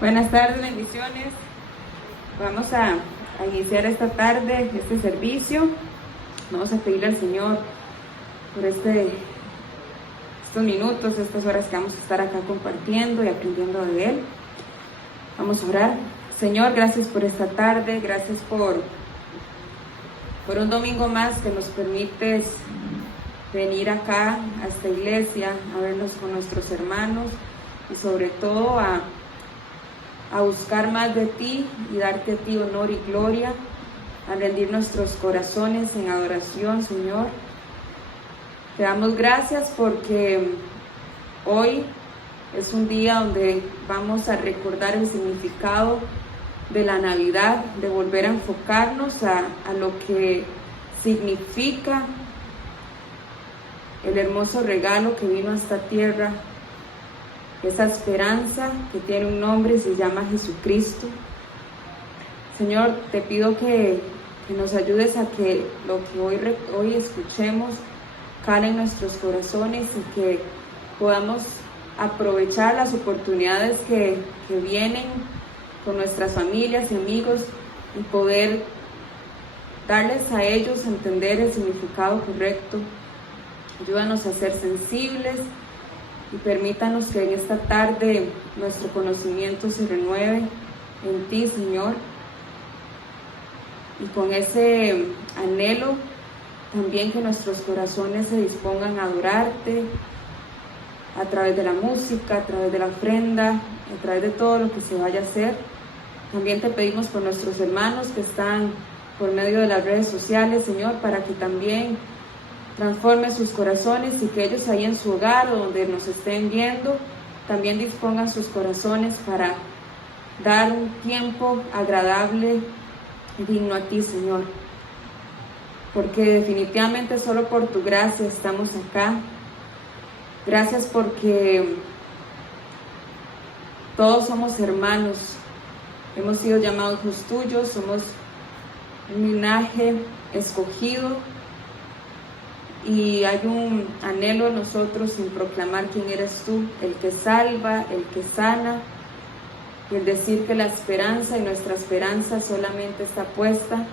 Buenas tardes, bendiciones. Vamos a iniciar esta tarde este servicio. Vamos a pedirle al Señor por estos minutos, estas horas que vamos a estar acá compartiendo y aprendiendo de Él. Vamos a orar. Señor, gracias por esta tarde, gracias por un domingo más que nos permites venir acá a esta iglesia, a vernos con nuestros hermanos y sobre todo a buscar más de ti y darte a ti honor y gloria, a rendir nuestros corazones en adoración, Señor. Te damos gracias porque hoy es un día donde vamos a recordar el significado de la Navidad, de volver a enfocarnos a lo que significa el hermoso regalo que vino a esta tierra, esa esperanza que tiene un nombre y se llama Jesucristo. Señor, te pido que nos ayudes a que lo que hoy escuchemos cale en nuestros corazones y que podamos aprovechar las oportunidades que vienen con nuestras familias y amigos y poder darles a ellos a entender el significado correcto. Ayúdanos a ser sensibles y permítanos que en esta tarde nuestro conocimiento se renueve en ti, Señor. Y con ese anhelo también que nuestros corazones se dispongan a adorarte a través de la música, a través de la ofrenda, a través de todo lo que se vaya a hacer. También te pedimos por nuestros hermanos que están por medio de las redes sociales, Señor, para que también transforme sus corazones y que ellos ahí en su hogar o donde nos estén viendo también dispongan sus corazones para dar un tiempo agradable y digno a ti, Señor, porque definitivamente solo por tu gracia estamos acá. Gracias porque todos somos hermanos, hemos sido llamados hijos tuyos, somos un linaje escogido. Y hay un anhelo en nosotros en proclamar quién eres tú, el que salva, el que sana, y el decir que la esperanza y nuestra esperanza solamente está puesta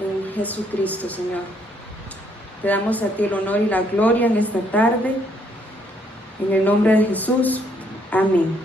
en Jesucristo, Señor. Te damos a ti el honor y la gloria en esta tarde, en el nombre de Jesús. Amén.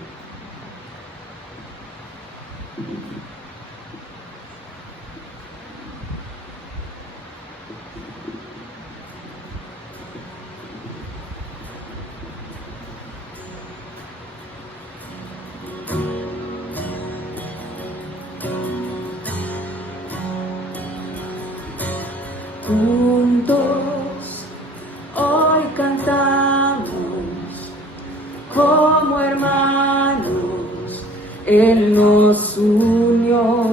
Juntos hoy cantamos como hermanos, Él nos unió,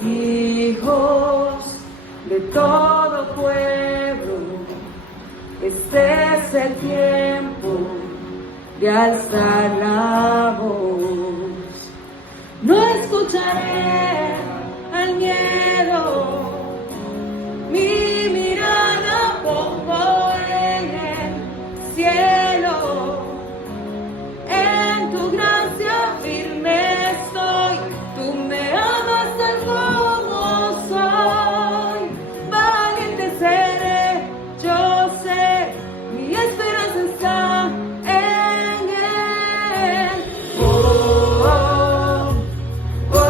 hijos de todo pueblo. Este es el tiempo de alzar la voz. No escucharé al miedo, mi mirada pongo en el cielo, en tu gracia firme estoy, tú me amas tal como soy, valiente seré, yo sé, mi esperanza está en él. Oh, oh, oh,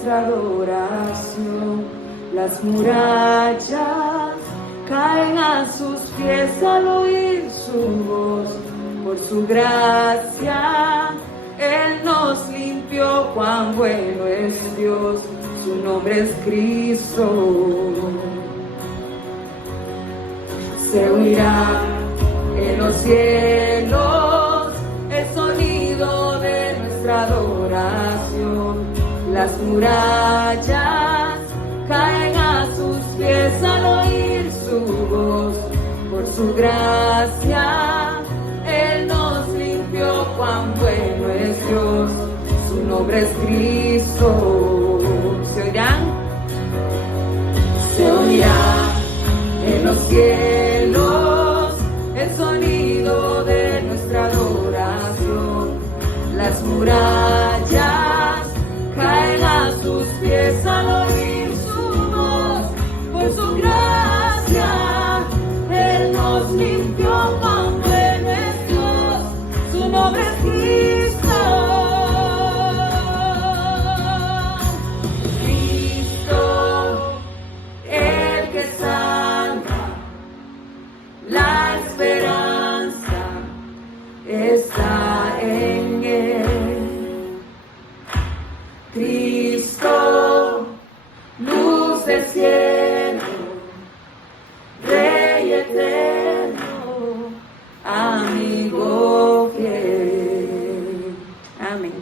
nuestra adoración. Las murallas caen a sus pies al oír su voz. Por su gracia Él nos limpió, cuán bueno es Dios, su nombre es Cristo. Se oirá en los cielos el sonido de nuestra adoración. Las murallas caen a sus pies al oír su voz. Por su gracia Él nos limpió, cuán bueno es Dios, su nombre es Cristo. ¿Se oirán? Se oirá en los cielos el sonido de nuestra adoración. Las murallas caen a sus pies al oír su voz. Por su gracia Él nos limpió, cuán bueno es Dios, su nombre es Cristo. Cristo, el que salva, la esperanza está en Él. Cristo, luz del cielo, Rey eterno, amigo fiel. Amén.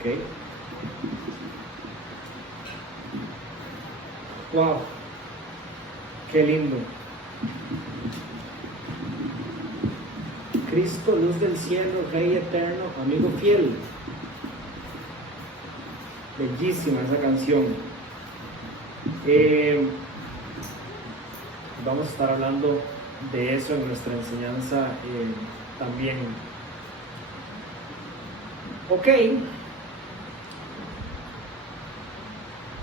Ok. Wow, qué lindo. Cristo, luz del cielo, Rey eterno, amigo fiel. Bellísima esa canción. Vamos a estar hablando de eso en nuestra enseñanza también. Ok.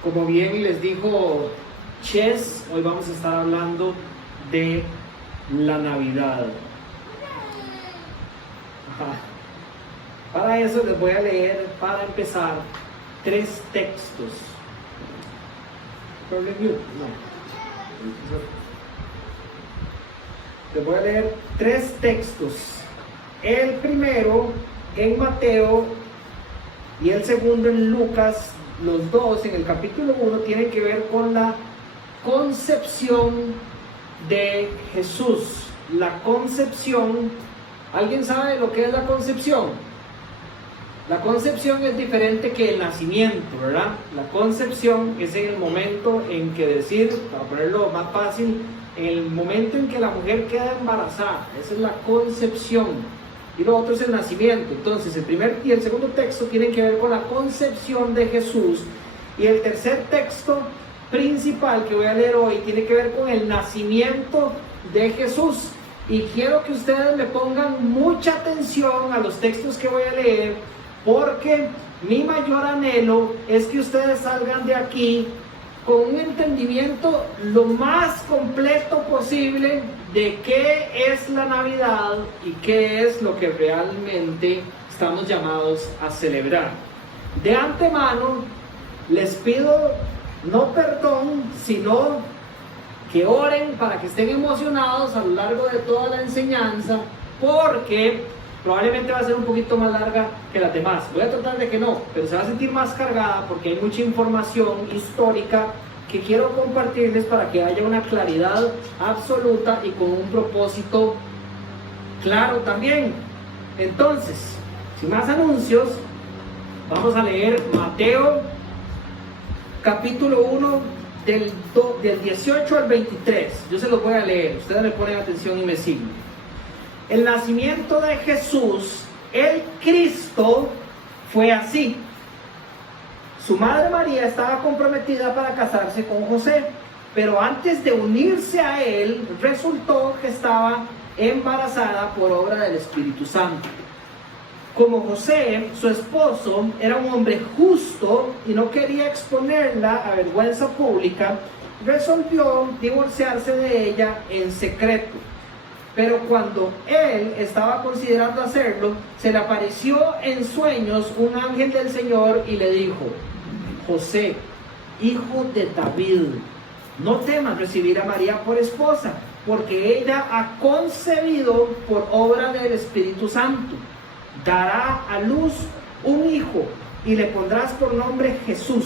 Como bien les dijo Ches, hoy vamos a estar hablando de la Navidad. Ajá. Para eso les voy a leer, para empezar, 3 textos. Les voy a leer 3 textos. El primero en Mateo y el segundo en Lucas. Los dos en el capítulo 1 tienen que ver con la concepción de Jesús. La concepción, ¿alguien sabe lo que es la concepción? La concepción es diferente que el nacimiento, ¿verdad? La concepción es en el momento en que decir, para ponerlo más fácil, en el momento en que la mujer queda embarazada. Esa es la concepción. Y lo otro es el nacimiento. Entonces el primer y el segundo texto tienen que ver con la concepción de Jesús. Y el tercer texto principal que voy a leer hoy tiene que ver con el nacimiento de Jesús. Y quiero que ustedes me pongan mucha atención a los textos que voy a leer, porque mi mayor anhelo es que ustedes salgan de aquí con un entendimiento lo más completo posible de qué es la Navidad y qué es lo que realmente estamos llamados a celebrar. De antemano les pido no perdón, sino que oren para que estén emocionados a lo largo de toda la enseñanza, porque probablemente va a ser un poquito más larga que las demás. Voy a tratar de que no, pero se va a sentir más cargada porque hay mucha información histórica que quiero compartirles para que haya una claridad absoluta y con un propósito claro también. Entonces, sin más anuncios, vamos a leer Mateo capítulo 1 del 18 al 23. Yo se los voy a leer, ustedes me ponen atención y me siguen. El nacimiento de Jesús, el Cristo, fue así. Su madre María estaba comprometida para casarse con José, pero antes de unirse a él, resultó que estaba embarazada por obra del Espíritu Santo. Como José, su esposo, era un hombre justo y no quería exponerla a vergüenza pública, resolvió divorciarse de ella en secreto. Pero cuando él estaba considerando hacerlo, se le apareció en sueños un ángel del Señor y le dijo: José, hijo de David, no temas recibir a María por esposa, porque ella ha concebido por obra del Espíritu Santo. Dará a luz un hijo y le pondrás por nombre Jesús,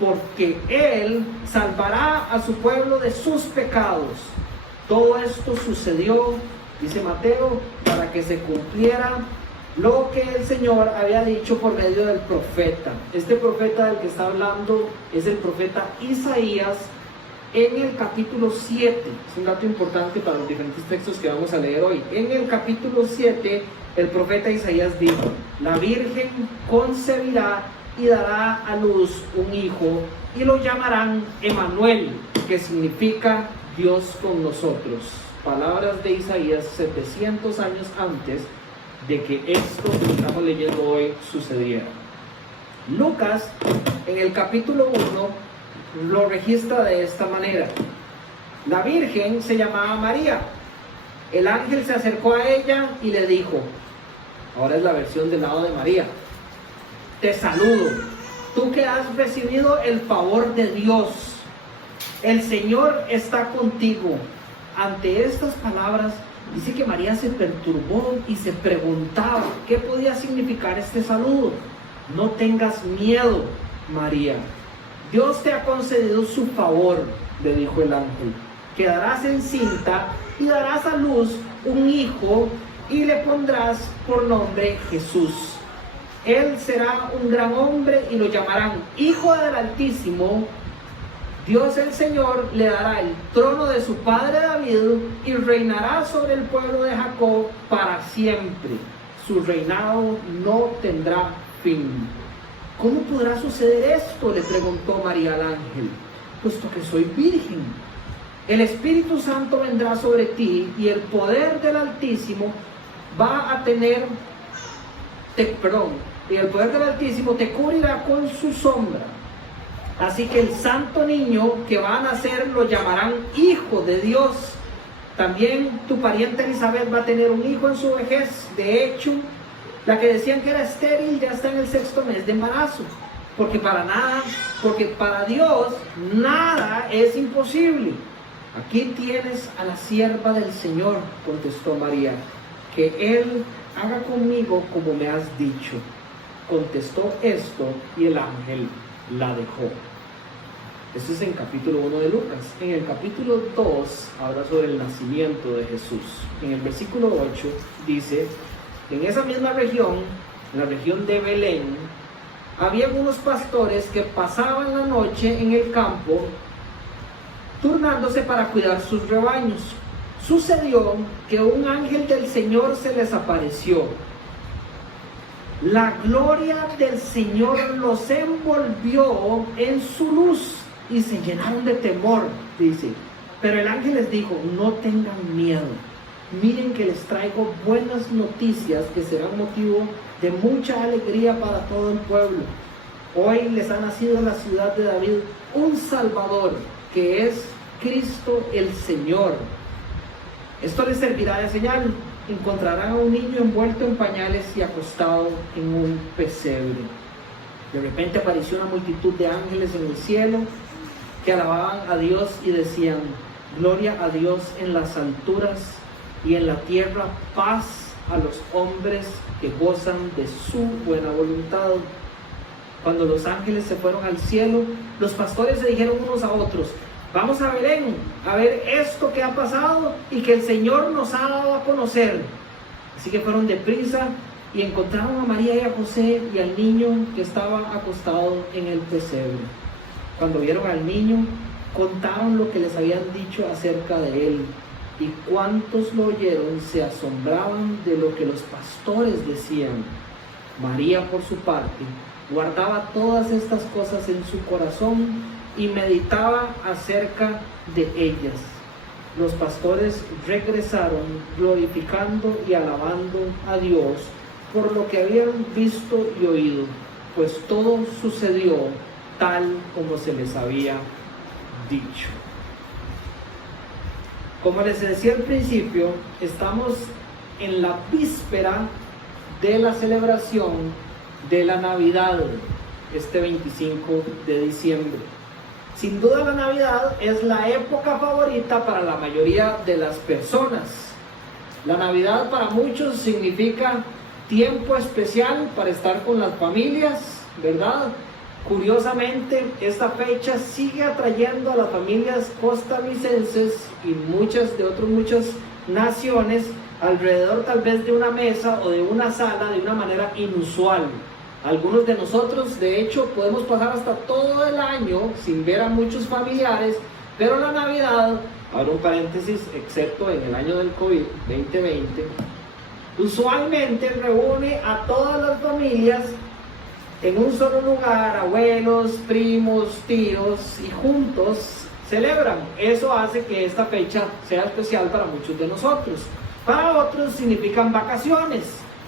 porque él salvará a su pueblo de sus pecados. Todo esto sucedió, dice Mateo, para que se cumpliera lo que el Señor había dicho por medio del profeta. Este profeta del que está hablando es el profeta Isaías, en el capítulo 7. Es un dato importante para los diferentes textos que vamos a leer hoy. En el capítulo 7, el profeta Isaías dijo: la Virgen concebirá y dará a luz un hijo, y lo llamarán Emmanuel, que significa Dios con nosotros. Palabras de Isaías 700 años antes de que esto que estamos leyendo hoy sucediera. Lucas, en el capítulo 1, lo registra de esta manera: la Virgen se llamaba María. El ángel se acercó a ella y le dijo, ahora es la versión del lado de María: te saludo, tú que has recibido el favor de Dios, el Señor está contigo. Ante estas palabras, dice que María se perturbó y se preguntaba qué podía significar este saludo. No tengas miedo, María, Dios te ha concedido su favor, le dijo el ángel. Quedarás encinta y darás a luz un hijo y le pondrás por nombre Jesús. Él será un gran hombre y lo llamarán Hijo del Altísimo. Dios el Señor le dará el trono de su padre David y reinará sobre el pueblo de Jacob para siempre. Su reinado no tendrá fin. ¿Cómo podrá suceder esto?, le preguntó María al ángel. Puesto que soy virgen. El Espíritu Santo vendrá sobre ti y el poder del Altísimo te cubrirá con su sombra. Así que el santo niño que va a nacer lo llamarán Hijo de Dios. También tu pariente Elizabeth va a tener un hijo en su vejez. De hecho, la que decían que era estéril ya está en el 6º mes de embarazo. Porque para Dios nada es imposible. Aquí tienes a la sierva del Señor, contestó María, que Él haga conmigo como me has dicho. Contestó esto y el ángel la dejó. Esto es en capítulo 1 de Lucas. En el capítulo 2 habla sobre el nacimiento de Jesús. En el versículo 8 dice: en esa misma región, en la región de Belén, había unos pastores que pasaban la noche en el campo, turnándose para cuidar sus rebaños. Sucedió que un ángel del Señor se les apareció. La gloria del Señor los envolvió en su luz y se llenaron de temor, dice. Pero el ángel les dijo: no tengan miedo. Miren que les traigo buenas noticias que serán motivo de mucha alegría para todo el pueblo. Hoy les ha nacido en la ciudad de David un Salvador, que es Cristo el Señor. Esto les servirá de señal: encontrarán a un niño envuelto en pañales y acostado en un pesebre. De repente apareció una multitud de ángeles en el cielo que alababan a Dios y decían: gloria a Dios en las alturas y en la tierra paz a los hombres que gozan de su buena voluntad. Cuando los ángeles se fueron al cielo, los pastores se dijeron unos a otros: vamos a Belén a ver esto que ha pasado y que el Señor nos ha dado a conocer. Así que fueron deprisa y encontraron a María y a José y al niño que estaba acostado en el pesebre. Cuando vieron al niño, contaron lo que les habían dicho acerca de él, y cuantos lo oyeron se asombraban de lo que los pastores decían. María, por su parte, guardaba todas estas cosas en su corazón y meditaba acerca de ellas. los pastores regresaron glorificando y alabando a Dios por lo que habían visto y oído, pues todo sucedió tal como se les había dicho. Como les decía al principio, estamos en la víspera de la celebración de la Navidad, este 25 de diciembre. Sin duda la Navidad es la época favorita para la mayoría de las personas. La Navidad para muchos significa tiempo especial para estar con las familias, ¿verdad? Curiosamente, esta fecha sigue atrayendo a las familias costarricenses y muchas naciones alrededor tal vez de una mesa o de una sala de una manera inusual. Algunos de nosotros, de hecho, podemos pasar hasta todo el año sin ver a muchos familiares, pero la Navidad, abro un paréntesis, excepto en el año del COVID 2020, usualmente reúne a todas las familias en un solo lugar, abuelos, primos, tíos, y juntos celebran. Eso hace que esta fecha sea especial para muchos de nosotros. Para otros significan vacaciones.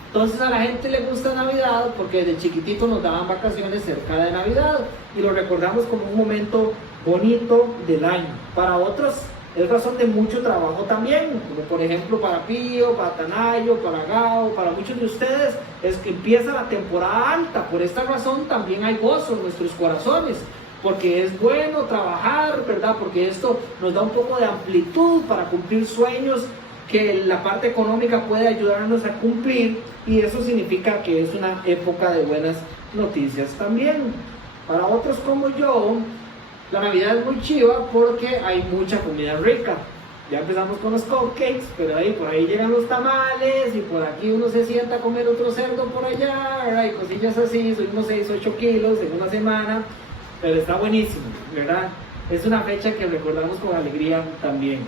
Entonces a la gente le gusta Navidad porque desde chiquitito nos daban vacaciones cerca de Navidad y lo recordamos como un momento bonito del año. Para otros es razón de mucho trabajo también, como por ejemplo para Pío, para Tanayo, para Gao, para muchos de ustedes es que empieza la temporada alta. Por esta razón también hay gozo en nuestros corazones, porque es bueno trabajar, ¿verdad? Porque esto nos da un poco de amplitud para cumplir sueños que la parte económica puede ayudarnos a cumplir, y eso significa que es una época de buenas noticias también. Para otros como yo, la Navidad es muy chiva porque hay mucha comida rica. Ya empezamos con los cupcakes, pero por ahí llegan los tamales y por aquí uno se sienta a comer otro cerdo por allá, ¿verdad? Y cosillas así, subimos 6-8 kilos en una semana, pero está buenísimo, ¿verdad? Es una fecha que recordamos con alegría también.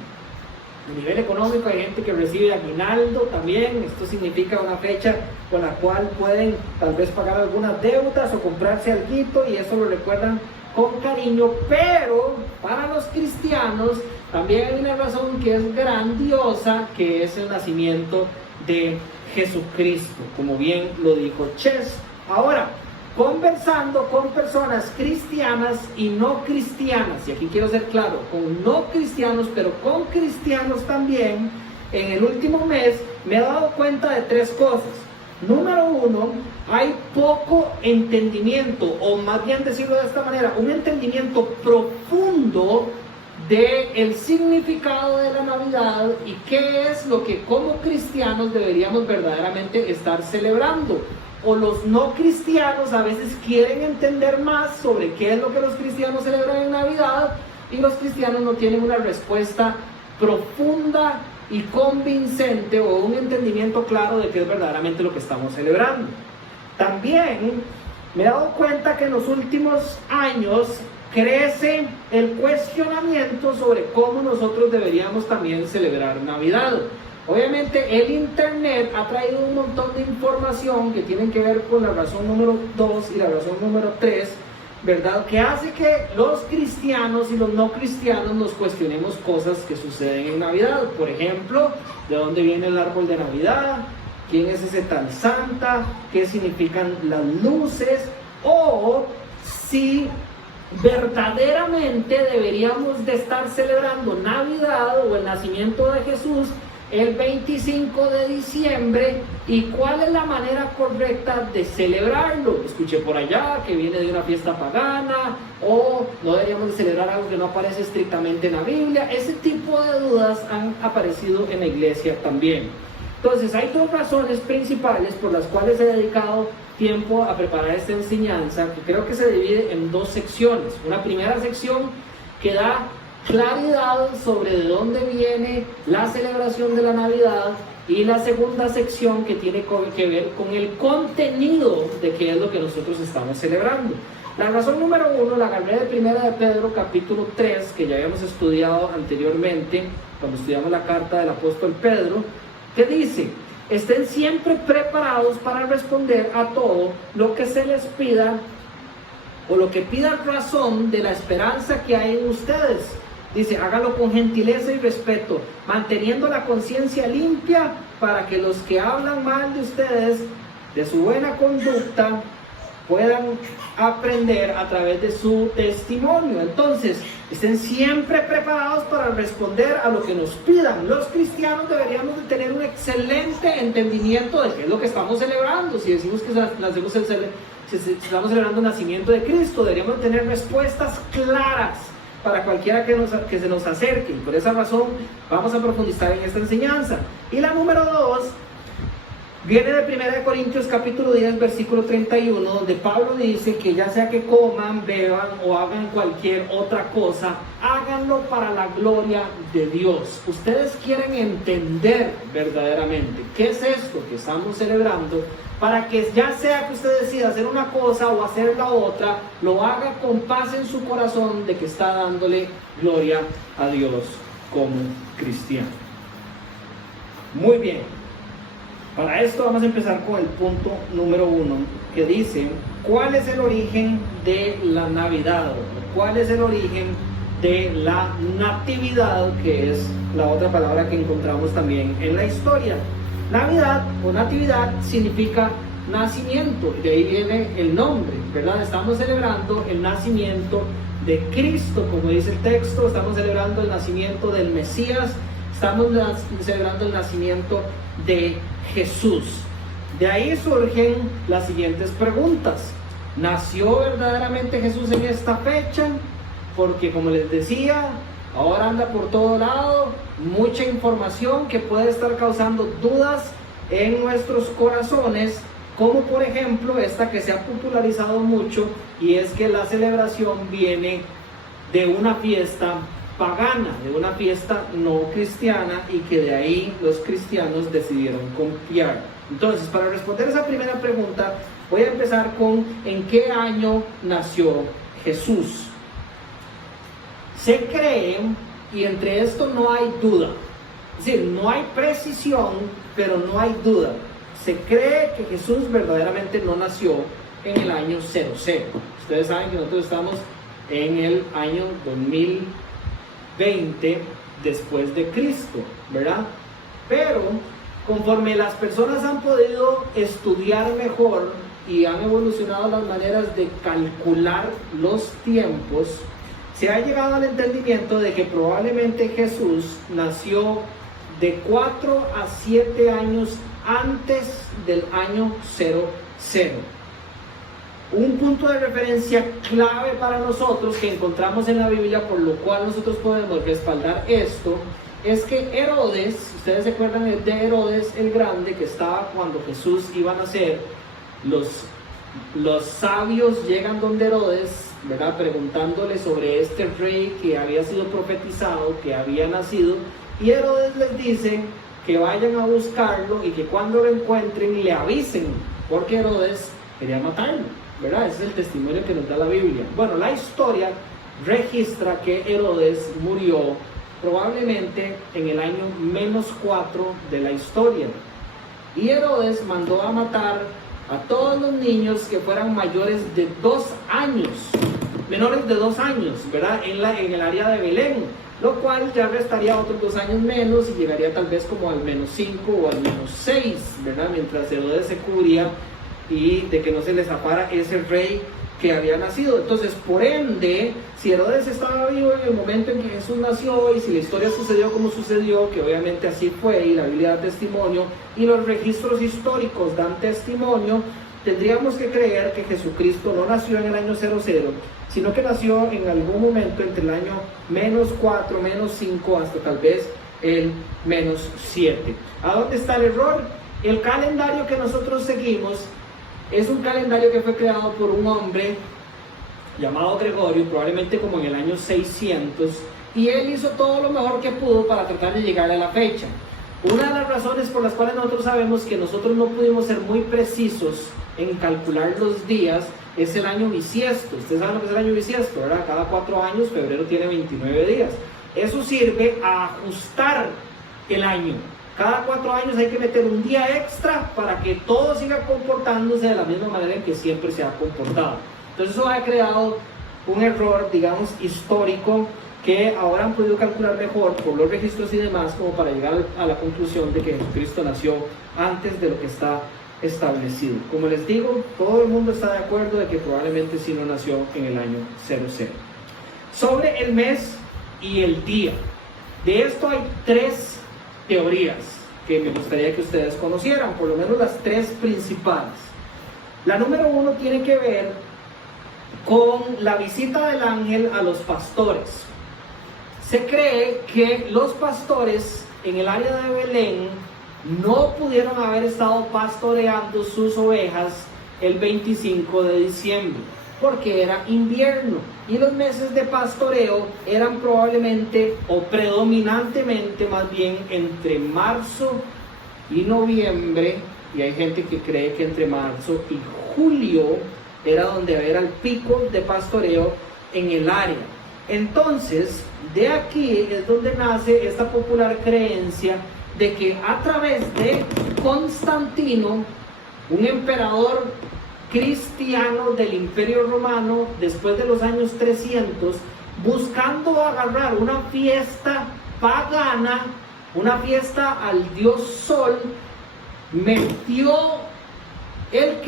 A nivel económico hay gente que recibe aguinaldo también. Esto significa una fecha con la cual pueden tal vez pagar algunas deudas o comprarse alguito, y eso lo recuerdan con cariño. Pero para los cristianos también hay una razón que es grandiosa, que es el nacimiento de Jesucristo, como bien lo dijo Ches. Ahora, conversando con personas cristianas y no cristianas, y aquí quiero ser claro, con no cristianos, pero con cristianos también, en el último mes me he dado cuenta de tres cosas. Número uno, hay poco entendimiento, o más bien decirlo de esta manera, un entendimiento profundo del significado de la Navidad y qué es lo que como cristianos deberíamos verdaderamente estar celebrando. O los no cristianos a veces quieren entender más sobre qué es lo que los cristianos celebran en Navidad, y los cristianos no tienen una respuesta profunda y convincente o un entendimiento claro de qué es verdaderamente lo que estamos celebrando. También me he dado cuenta que en los últimos años crece el cuestionamiento sobre cómo nosotros deberíamos también celebrar Navidad. Obviamente el internet ha traído un montón de información que tienen que ver con la razón número 2 y la razón número 3, ¿verdad? Que hace que los cristianos y los no cristianos nos cuestionemos cosas que suceden en Navidad. Por ejemplo, ¿de dónde viene el árbol de Navidad? ¿Quién es ese tal Santa? ¿Qué significan las luces? O si verdaderamente deberíamos de estar celebrando Navidad o el nacimiento de Jesús el 25 de diciembre, y cuál es la manera correcta de celebrarlo. Escuché por allá que viene de una fiesta pagana, o no deberíamos de celebrar algo que no aparece estrictamente en la Biblia. Ese tipo de dudas han aparecido en la iglesia también. Entonces hay dos razones principales por las cuales he dedicado tiempo a preparar esta enseñanza, que creo que se divide en dos secciones. Una primera sección que da claridad sobre de dónde viene la celebración de la Navidad, y la segunda sección que tiene que ver con el contenido de qué es lo que nosotros estamos celebrando. La razón número 1 la agarré de Primera de Pedro capítulo 3, que ya habíamos estudiado anteriormente cuando estudiamos la carta del apóstol Pedro, que dice: estén siempre preparados para responder a todo lo que se les pida, o lo que pida razón de la esperanza que hay en ustedes, Dice, hágalo con gentileza y respeto, manteniendo la conciencia limpia para que los que hablan mal de ustedes, de su buena conducta, puedan aprender a través de su testimonio. Entonces, estén siempre preparados para responder a lo que nos pidan. Los cristianos deberíamos de tener un excelente entendimiento de qué es lo que estamos celebrando. Si decimos que estamos celebrando el nacimiento de Cristo, deberíamos tener respuestas claras para cualquiera que se nos acerque. Y por esa razón vamos a profundizar en esta enseñanza. Y la número 2 viene de 1 Corintios capítulo 10 versículo 31, donde Pablo dice que ya sea que coman, beban o hagan cualquier otra cosa, háganlo para la gloria de Dios. Ustedes quieren entender verdaderamente qué es esto que estamos celebrando, para que ya sea que usted decida hacer una cosa o hacer la otra, lo haga con paz en su corazón de que está dándole gloria a Dios como cristiano. Muy bien. Para esto vamos a empezar con el punto número 1, que dice, ¿cuál es el origen de la Navidad? ¿Cuál es el origen de la natividad, que es la otra palabra que encontramos también en la historia? Navidad o natividad significa nacimiento, de ahí viene el nombre, ¿verdad? Estamos celebrando el nacimiento de Cristo, como dice el texto, estamos celebrando el nacimiento del Mesías, estamos celebrando el nacimiento de Jesús. De ahí surgen las siguientes preguntas. ¿Nació verdaderamente Jesús en esta fecha? Porque, como les decía, ahora anda por todo lado mucha información que puede estar causando dudas en nuestros corazones, como por ejemplo esta que se ha popularizado mucho, y es que la celebración viene de una fiesta pagana, de una fiesta no cristiana, y que de ahí los cristianos decidieron copiar. Entonces, para responder esa primera pregunta, voy a empezar con ¿en qué año nació Jesús? Se cree, y entre esto no hay duda, es decir, no hay precisión, pero no hay duda. Se cree que Jesús verdaderamente no nació en el año 00. Ustedes saben que nosotros estamos en el año 2020 después de Cristo, ¿verdad? Pero conforme las personas han podido estudiar mejor y han evolucionado las maneras de calcular los tiempos, se ha llegado al entendimiento de que probablemente Jesús nació de 4 a 7 años antes del año 00. Un punto de referencia clave para nosotros que encontramos en la Biblia, por lo cual nosotros podemos respaldar esto, es que Herodes, ustedes se acuerdan de Herodes el Grande, que estaba cuando Jesús iba a nacer. Los sabios llegan donde Herodes, ¿verdad?, preguntándole sobre este rey que había sido profetizado, que había nacido, y Herodes les dice que vayan a buscarlo y que cuando lo encuentren le avisen, porque Herodes quería matarlo, ¿verdad? Ese es el testimonio que nos da la Biblia. Bueno, la historia registra que Herodes murió probablemente en el año -4 de la historia, y Herodes mandó a matar a todos los niños que fueran mayores de 2 años, menores de 2 años, ¿verdad? En el área de Belén, lo cual ya restaría otros 2 años menos y llegaría tal vez como al -5 o al -6, ¿verdad? Mientras Herodes se cubría y de que no se le zafara ese rey que había nacido. Entonces, por ende, si Herodes estaba vivo en el momento en que Jesús nació, y si la historia sucedió como sucedió, que obviamente así fue, y la Biblia da testimonio, y los registros históricos dan testimonio, tendríamos que creer que Jesucristo no nació en el año 00, sino que nació en algún momento entre el año -4, -5, hasta tal vez el -7. ¿A dónde está el error? El calendario que nosotros seguimos es un calendario que fue creado por un hombre llamado Gregorio, probablemente como en el año 600, y él hizo todo lo mejor que pudo para tratar de llegar a la fecha. Una de las razones por las cuales nosotros sabemos que nosotros no pudimos ser muy precisos en calcular los días es el año bisiesto. Ustedes saben lo que es el año bisiesto, ¿verdad? Cada 4 años, febrero tiene 29 días. Eso sirve a ajustar el año. Cada 4 años hay que meter un día extra para que todo siga comportándose de la misma manera en que siempre se ha comportado. Entonces eso ha creado un error, digamos, histórico, que ahora han podido calcular mejor por los registros y demás, como para llegar a la conclusión de que Jesucristo nació antes de lo que está establecido. Como les digo, todo el mundo está de acuerdo de que probablemente sí no nació en el año 00. Sobre el mes y el día, de esto hay 3 teorías que me gustaría que ustedes conocieran, por lo menos las 3 principales. La número 1 tiene que ver con la visita del ángel a los pastores. Se cree que los pastores en el área de Belén no pudieron haber estado pastoreando sus ovejas el 25 de diciembre, porque era invierno y los meses de pastoreo eran probablemente o predominantemente más bien entre marzo y noviembre, y hay gente que cree que entre marzo y julio era donde era el pico de pastoreo en el área. Entonces, de aquí es donde nace esta popular creencia de que a través de Constantino, un emperador cristiano del Imperio Romano, después de los años 300, buscando agarrar una fiesta pagana, una fiesta al dios Sol, metió el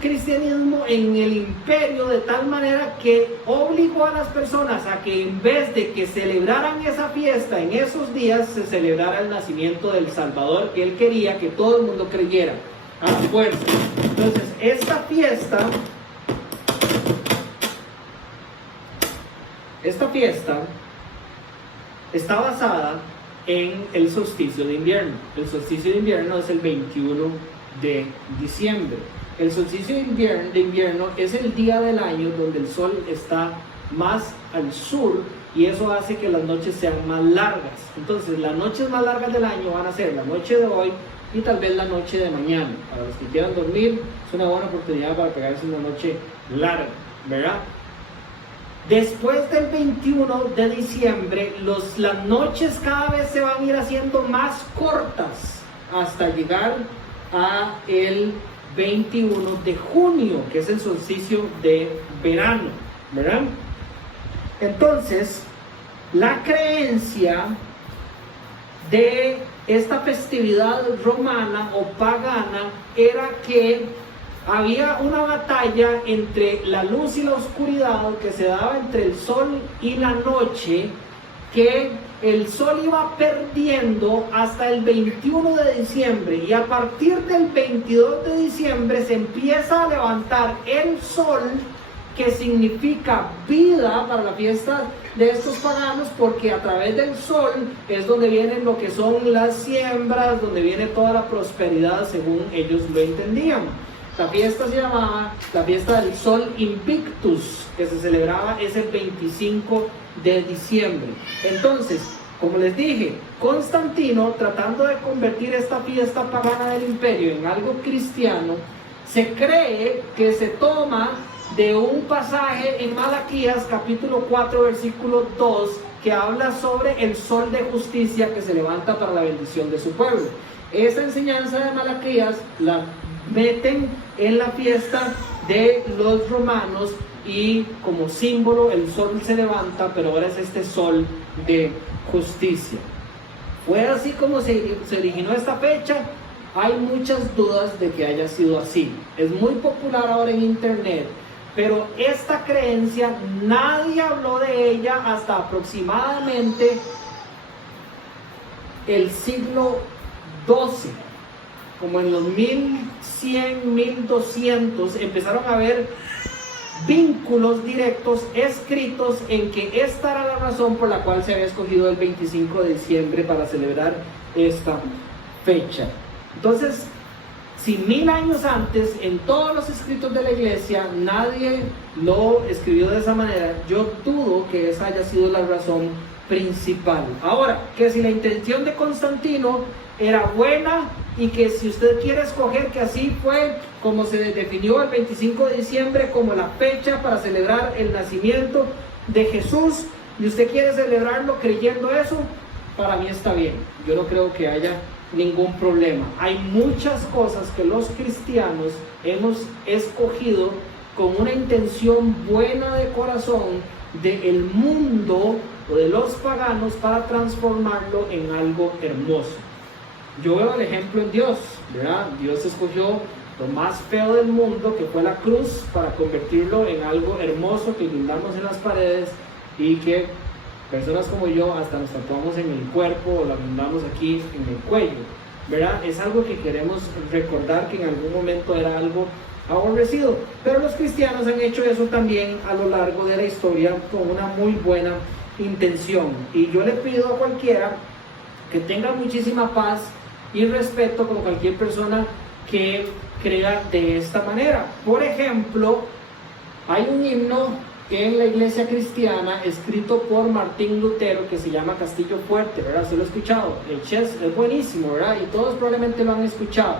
cristianismo en el imperio de tal manera que obligó a las personas a que en vez de que celebraran esa fiesta en esos días, se celebrara el nacimiento del Salvador, que él quería que todo el mundo creyera a fuerza. Entonces, esta fiesta está basada en el solsticio de invierno. El solsticio de invierno es el 21 de diciembre. El solsticio de invierno es el día del año donde el sol está más al sur y eso hace que las noches sean más largas. Entonces, las noches más largas del año van a ser la noche de hoy y tal vez la noche de mañana. Para los que quieran dormir, es una buena oportunidad para pegarse una noche larga, ¿verdad? Después del 21 de diciembre, las noches cada vez se van a ir haciendo más cortas hasta llegar a el 21 de junio, que es el solsticio de verano, ¿verdad? Entonces, la creencia de esta festividad romana o pagana era que había una batalla entre la luz y la oscuridad que se daba entre el sol y la noche, que el sol iba perdiendo hasta el 21 de diciembre y a partir del 22 de diciembre se empieza a levantar el sol, que significa vida para la fiesta de estos paganos, porque a través del sol es donde vienen lo que son las siembras, donde viene toda la prosperidad según ellos lo entendían. La fiesta se llamaba la fiesta del Sol Invictus, que se celebraba ese 25 de diciembre. Entonces, como les dije, Constantino, tratando de convertir esta fiesta pagana del imperio en algo cristiano, se cree que se toma de un pasaje en Malaquías capítulo 4 versículo 2 que habla sobre el sol de justicia que se levanta para la bendición de su pueblo. Esa enseñanza de Malaquías la meten en la fiesta de los romanos y como símbolo el sol se levanta, pero ahora es este sol de justicia. Fue así como se originó esta fecha. Hay muchas dudas de que haya sido así. Es muy popular ahora en internet, pero esta creencia nadie habló de ella hasta aproximadamente el siglo XII. Como en los 1100, 1200 empezaron a haber vínculos directos escritos en que esta era la razón por la cual se había escogido el 25 de diciembre para celebrar esta fecha. Entonces, si 1000 años antes en todos los escritos de la iglesia nadie lo escribió de esa manera, yo dudo que esa haya sido la razón principal. Ahora, que si la intención de Constantino era buena y que si usted quiere escoger que así fue como se definió el 25 de diciembre como la fecha para celebrar el nacimiento de Jesús y usted quiere celebrarlo creyendo eso, para mí está bien. Yo no creo que haya ningún problema. Hay muchas cosas que los cristianos hemos escogido con una intención buena de corazón del mundo o de los paganos para transformarlo en algo hermoso. Yo veo el ejemplo en Dios, ¿verdad? Dios escogió lo más feo del mundo, que fue la cruz, para convertirlo en algo hermoso que guindamos en las paredes y que personas como yo hasta nos tatuamos en el cuerpo o lo guindamos aquí en el cuello, ¿verdad? Es algo que queremos recordar que en algún momento era algo aborrecido, pero los cristianos han hecho eso también a lo largo de la historia con una muy buena intención, y yo le pido a cualquiera que tenga muchísima paz y respeto con cualquier persona que crea de esta manera. Por ejemplo, hay un himno en la iglesia cristiana escrito por Martín Lutero que se llama Castillo Fuerte, ¿verdad? Se lo he escuchado, el chess es buenísimo, ¿verdad? Y todos probablemente lo han escuchado.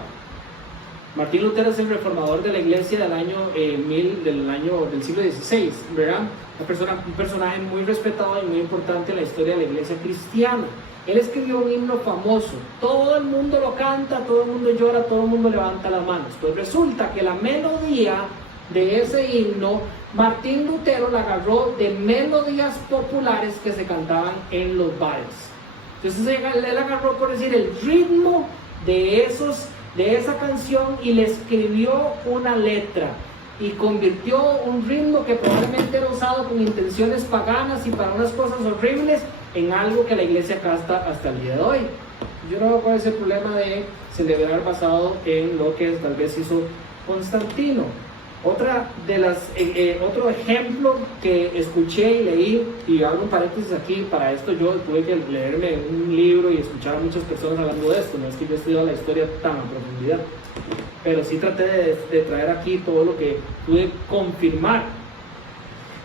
Martín Lutero es el reformador de la iglesia del siglo XVI, ¿verdad? Un personaje muy respetado y muy importante en la historia de la iglesia cristiana. Él escribió un himno famoso, todo el mundo lo canta, todo el mundo llora, todo el mundo levanta las manos. Pues resulta que la melodía de ese himno, Martín Lutero la agarró de melodías populares que se cantaban en los bares. Entonces él agarró, por decir, el ritmo de esa canción y le escribió una letra y convirtió un ritmo que probablemente era usado con intenciones paganas y para unas cosas horribles en algo que la iglesia canta hasta el día de hoy. Yo no veo cuál es el problema de celebrar basado en lo que tal vez hizo Constantino. Otro ejemplo que escuché y leí, y hago un paréntesis aquí, para esto yo tuve que leerme un libro y escuchar a muchas personas hablando de esto, no es que yo he estudiado la historia tan a profundidad, pero sí traté de traer aquí todo lo que pude confirmar.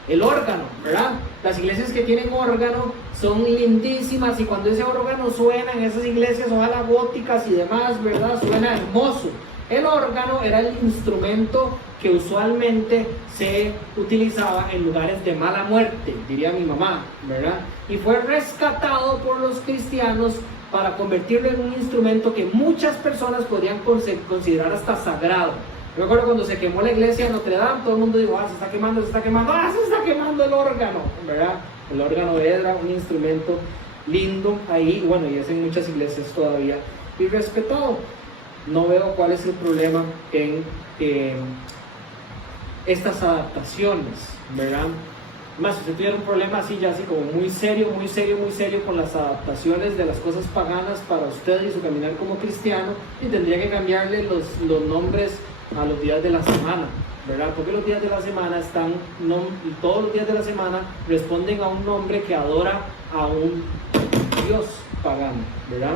El órgano, ¿verdad? Las iglesias que tienen órgano son lindísimas, y cuando ese órgano suena en esas iglesias, ojalá góticas y demás, ¿verdad? Suena hermoso. El órgano era el instrumento que usualmente se utilizaba en lugares de mala muerte, diría mi mamá, ¿verdad? Y fue rescatado por los cristianos para convertirlo en un instrumento que muchas personas podrían considerar hasta sagrado. Yo recuerdo cuando se quemó la iglesia de Notre Dame, todo el mundo dijo, se está quemando, se está quemando el órgano, ¿verdad? El órgano era un instrumento lindo ahí, bueno, y es en muchas iglesias todavía, y respetado. No veo cuál es el problema en estas adaptaciones, ¿verdad? Más, si usted tuviera un problema así, ya así como muy serio con las adaptaciones de las cosas paganas para usted y su caminar como cristiano, y tendría que cambiarle los nombres a los días de la semana, ¿verdad? Porque los días de la semana todos los días de la semana responden a un nombre que adora a un dios pagano, ¿verdad?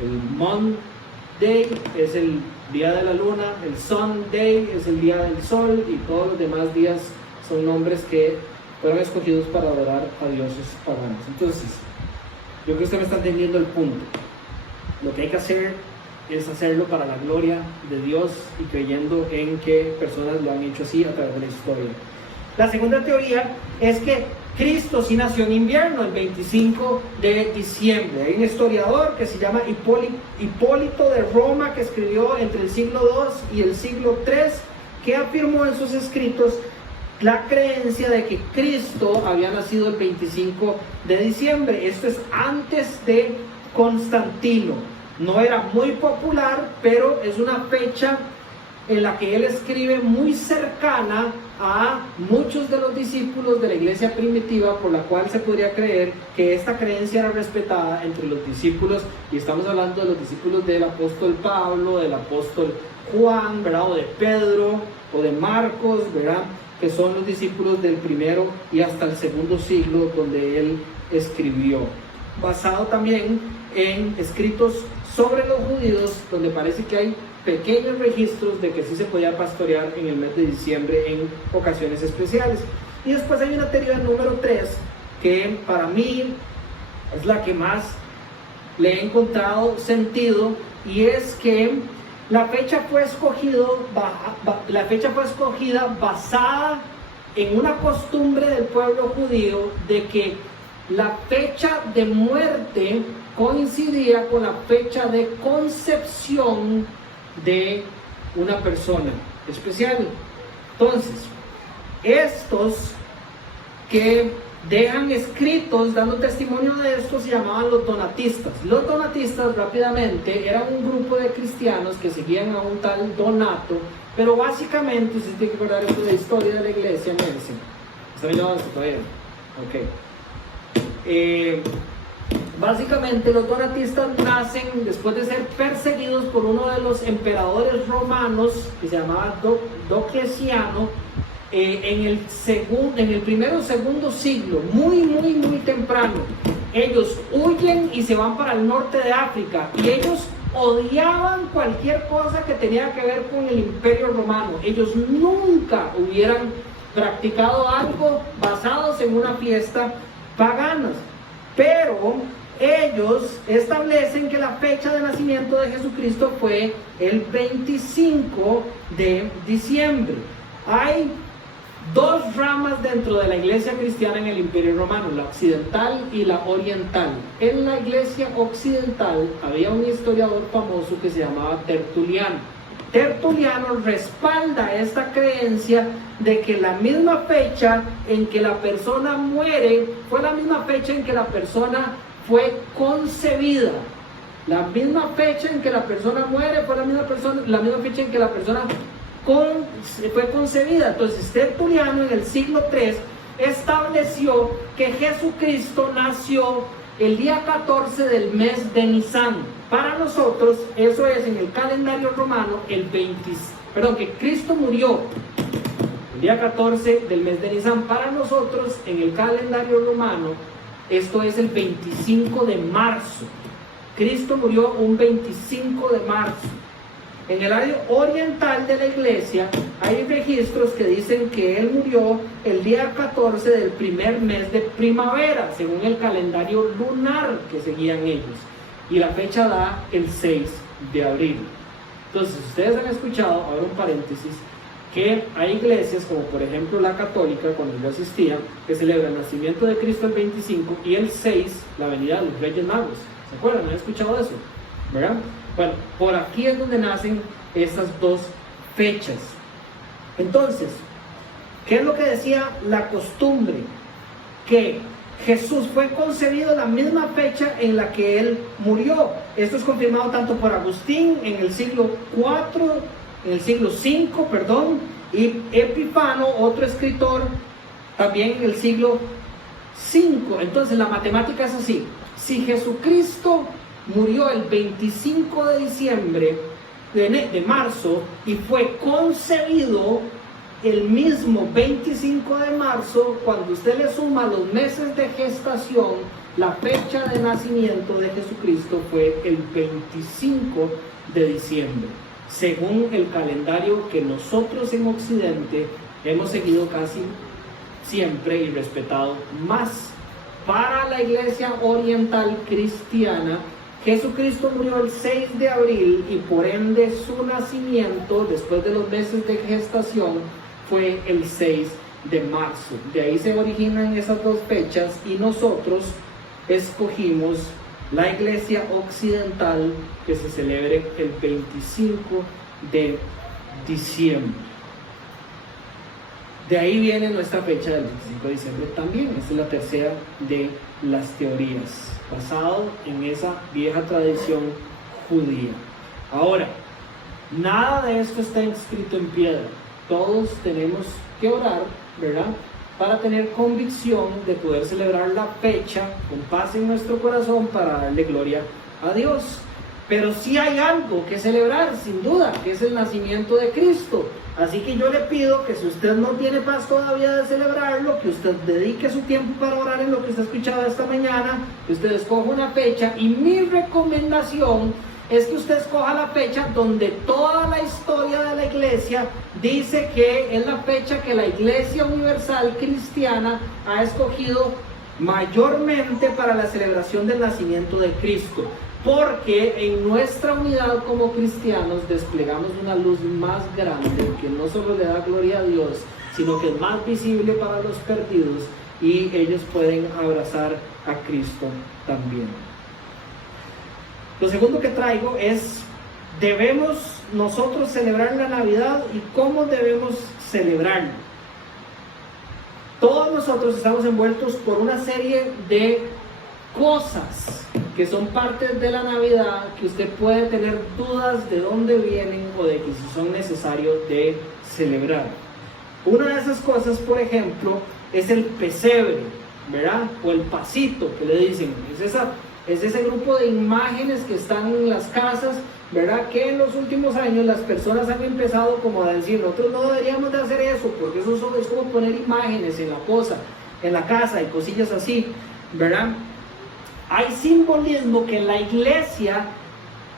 El Monday es el día de la luna, el Sunday es el día del sol, y todos los demás días son nombres que fueron escogidos para adorar a dioses paganos. Entonces, yo creo que usted me está entendiendo el punto. Lo que hay que hacer es hacerlo para la gloria de Dios y creyendo en que personas lo han hecho así a través de la historia. La segunda teoría es que Cristo sí nació en invierno, el 25 de diciembre. Hay un historiador que se llama Hipólito de Roma, que escribió entre el siglo II y el siglo III, que afirmó en sus escritos la creencia de que Cristo había nacido el 25 de diciembre. Esto es antes de Constantino. No era muy popular, pero es una fecha en la que él escribe muy cercana a muchos de los discípulos de la iglesia primitiva, por la cual se podría creer que esta creencia era respetada entre los discípulos, y estamos hablando de los discípulos del apóstol Pablo, del apóstol Juan, ¿verdad? O de Pedro, o de Marcos, ¿verdad? Que son los discípulos del primero y hasta el segundo siglo donde él escribió, basado también en escritos sobre los judíos, donde parece que hay pequeños registros de que sí se podía pastorear en el mes de diciembre en ocasiones especiales. Y después hay una teoría número 3 que para mí es la que más le he encontrado sentido, y es que la fecha fue escogida basada en una costumbre del pueblo judío de que la fecha de muerte coincidía con la fecha de concepción de una persona especial. Entonces, estos que dejan escritos dando testimonio de esto se llamaban los donatistas. Los donatistas rápidamente eran un grupo de cristianos que seguían a un tal Donato, pero básicamente, si tiene que recordar esto de la historia de la iglesia, me dicen, ¿está mirando esto todavía? Ok. Básicamente los donatistas nacen después de ser perseguidos por uno de los emperadores romanos que se llamaba Diocleciano, en el primero o segundo siglo, muy temprano. Ellos huyen y se van para el norte de África, y ellos odiaban cualquier cosa que tenía que ver con el imperio romano. Ellos nunca hubieran practicado algo basados en una fiesta pagana, pero ellos establecen que la fecha de nacimiento de Jesucristo fue el 25 de diciembre. Hay dos ramas dentro de la iglesia cristiana en el imperio romano, la occidental y la oriental. En la iglesia occidental había un historiador famoso que se llamaba Tertuliano. Tertuliano respalda esta creencia de que la misma fecha en que la persona muere fue la misma fecha en que la persona fue concebida. La misma fecha en que la persona muere fue la misma fecha en que la persona fue concebida. Entonces Tertuliano en el siglo III estableció que Jesucristo nació el día 14 del mes de Nisan. Para nosotros, eso es en el calendario romano, que Cristo murió el día 14 del mes de Nisan. Para nosotros, en el calendario romano, esto es el 25 de marzo. Cristo murió un 25 de marzo. En el área oriental de la iglesia hay registros que dicen que él murió el día 14 del primer mes de primavera, según el calendario lunar que seguían ellos. Y la fecha da el 6 de abril. Entonces, ustedes han escuchado, ahora un paréntesis, que hay iglesias como por ejemplo la católica, cuando yo asistía, que celebra el nacimiento de Cristo el 25 y el 6 la venida de los Reyes Magos. ¿Se acuerdan? ¿Han escuchado eso? ¿Verdad? Bueno, por aquí es donde nacen estas dos fechas. Entonces, ¿qué es lo que decía la costumbre? Que Jesús fue concebido la misma fecha en la que él murió. Esto es confirmado tanto por Agustín en el siglo IV, en el siglo V, y Epifano, otro escritor, también en el siglo V. Entonces la matemática es así: si Jesucristo murió el 25 de diciembre de marzo y fue concebido el mismo 25 de marzo, cuando usted le suma los meses de gestación, la fecha de nacimiento de Jesucristo fue el 25 de diciembre, según el calendario que nosotros en Occidente hemos seguido casi siempre y respetado más. Para la iglesia oriental cristiana, Jesucristo murió el 6 de abril y por ende su nacimiento, después de los meses de gestación, fue el 6 de marzo. De ahí se originan esas dos fechas y nosotros escogimos la iglesia occidental que se celebre el 25 de diciembre. De ahí viene nuestra fecha del 25 de diciembre también. Esta es la tercera de las teorías, basado en esa vieja tradición judía. Ahora, nada de esto está escrito en piedra. Todos tenemos que orar, ¿verdad?, para tener convicción de poder celebrar la fecha con paz en nuestro corazón para darle gloria a Dios. Pero sí hay algo que celebrar, sin duda, que es el nacimiento de Cristo. Así que yo le pido que si usted no tiene paz todavía de celebrarlo, que usted dedique su tiempo para orar en lo que usted ha escuchado esta mañana, que usted escoja una fecha, y mi recomendación es que usted escoja la fecha donde toda la historia de la iglesia dice que es la fecha que la Iglesia Universal Cristiana ha escogido mayormente para la celebración del nacimiento de Cristo. Porque en nuestra unidad como cristianos desplegamos una luz más grande que no solo le da gloria a Dios, sino que es más visible para los perdidos y ellos pueden abrazar a Cristo también. Lo segundo que traigo es: ¿debemos nosotros celebrar la Navidad y cómo debemos celebrarla? todos nosotros estamos envueltos por una serie de cosas que son partes de la Navidad que usted puede tener dudas de dónde vienen o de que si son necesarios de celebrar. Una de esas cosas, por ejemplo, es el pesebre, ¿verdad? O el pasito que le dicen. Es ese grupo de imágenes que están en las casas, ¿verdad? Que en los últimos años las personas han empezado como a decir, nosotros no deberíamos de hacer eso, porque eso es como poner imágenes en la casa y cosillas así, ¿verdad? Hay simbolismo que la iglesia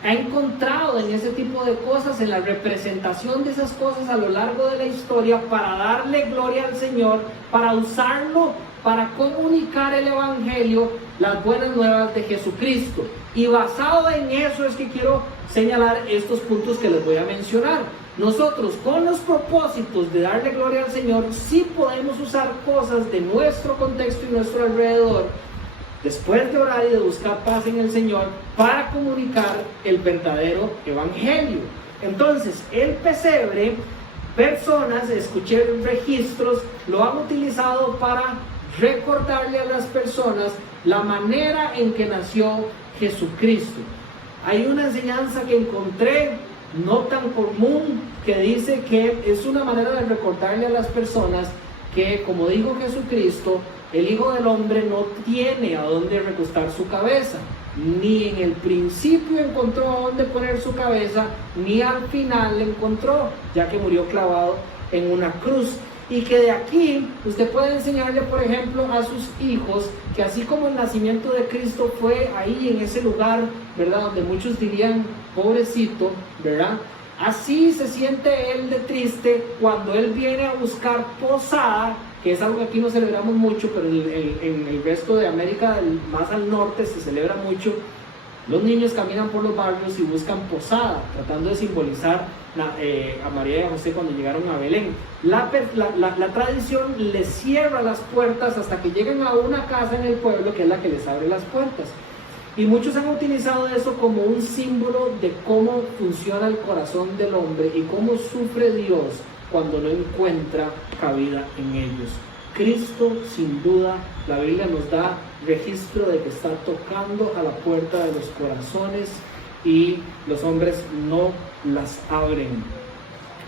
ha encontrado en ese tipo de cosas, en la representación de esas cosas a lo largo de la historia, para darle gloria al Señor, para usarlo, para comunicar el Evangelio, las buenas nuevas de Jesucristo. Y basado en eso es que quiero señalar estos puntos que les voy a mencionar. Nosotros, con los propósitos de darle gloria al Señor, sí podemos usar cosas de nuestro contexto y nuestro alrededor, después de orar y de buscar paz en el Señor, para comunicar el verdadero Evangelio. Entonces, el pesebre, personas, escuché registros, lo han utilizado para recordarle a las personas la manera en que nació Jesucristo. Hay una enseñanza que encontré, no tan común, que dice que es una manera de recordarle a las personas que, como dijo Jesucristo, el Hijo del Hombre no tiene a dónde recostar su cabeza, ni en el principio encontró a dónde poner su cabeza, ni al final le encontró, ya que murió clavado en una cruz. Y que de aquí usted puede enseñarle, por ejemplo, a sus hijos que así como el nacimiento de Cristo fue ahí en ese lugar, ¿verdad?, donde muchos dirían pobrecito, ¿verdad?, así se siente él de triste cuando él viene a buscar posada, que es algo que aquí no celebramos mucho, pero en el resto de América, más al norte, se celebra mucho. Los niños caminan por los barrios y buscan posada, tratando de simbolizar a María y a José cuando llegaron a Belén. La tradición les cierra las puertas hasta que llegan a una casa en el pueblo, que es la que les abre las puertas. Y muchos han utilizado eso como un símbolo de cómo funciona el corazón del hombre y cómo sufre Dios cuando no encuentra cabida en ellos. Cristo, sin duda, la Biblia nos da registro de que está tocando a la puerta de los corazones y los hombres no las abren.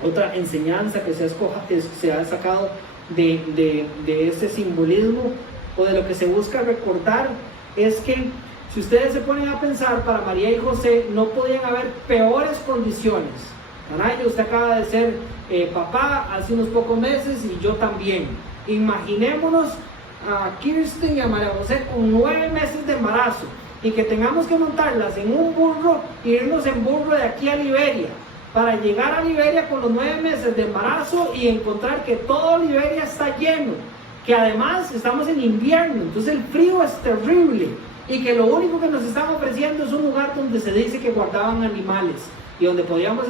Otra enseñanza que se ha sacado de ese simbolismo o de lo que se busca recordar es que, si ustedes se ponen a pensar, para María y José no podían haber peores condiciones. Caray, usted acaba de ser papá hace unos pocos meses y yo también. Imaginémonos a Kirsten y a María José con 9 meses de embarazo y que tengamos que montarlas en un burro e irnos en burro de aquí a Liberia, para llegar a Liberia con los 9 meses de embarazo y encontrar que todo Liberia está lleno, que además estamos en invierno, entonces el frío es terrible y que lo único que nos están ofreciendo es un lugar donde se dice que guardaban animales y donde podíamos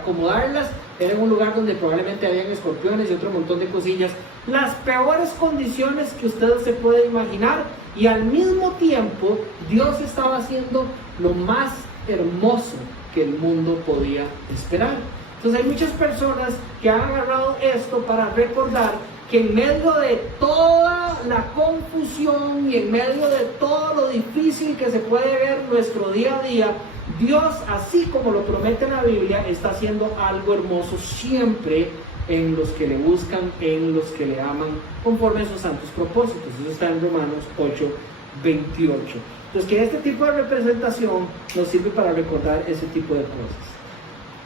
acomodarlas. Era en un lugar donde probablemente habían escorpiones y otro montón de cosillas. Las peores condiciones que usted se puede imaginar, y al mismo tiempo Dios estaba haciendo lo más hermoso que el mundo podía esperar. Entonces hay muchas personas que han agarrado esto para recordar que en medio de toda la confusión y en medio de todo lo difícil que se puede ver nuestro día a día, Dios, así como lo promete en la Biblia, está haciendo algo hermoso siempre en los que le buscan, en los que le aman, conforme a sus santos propósitos. Eso está en Romanos 8:28. Entonces, que este tipo de representación nos sirve para recordar ese tipo de cosas.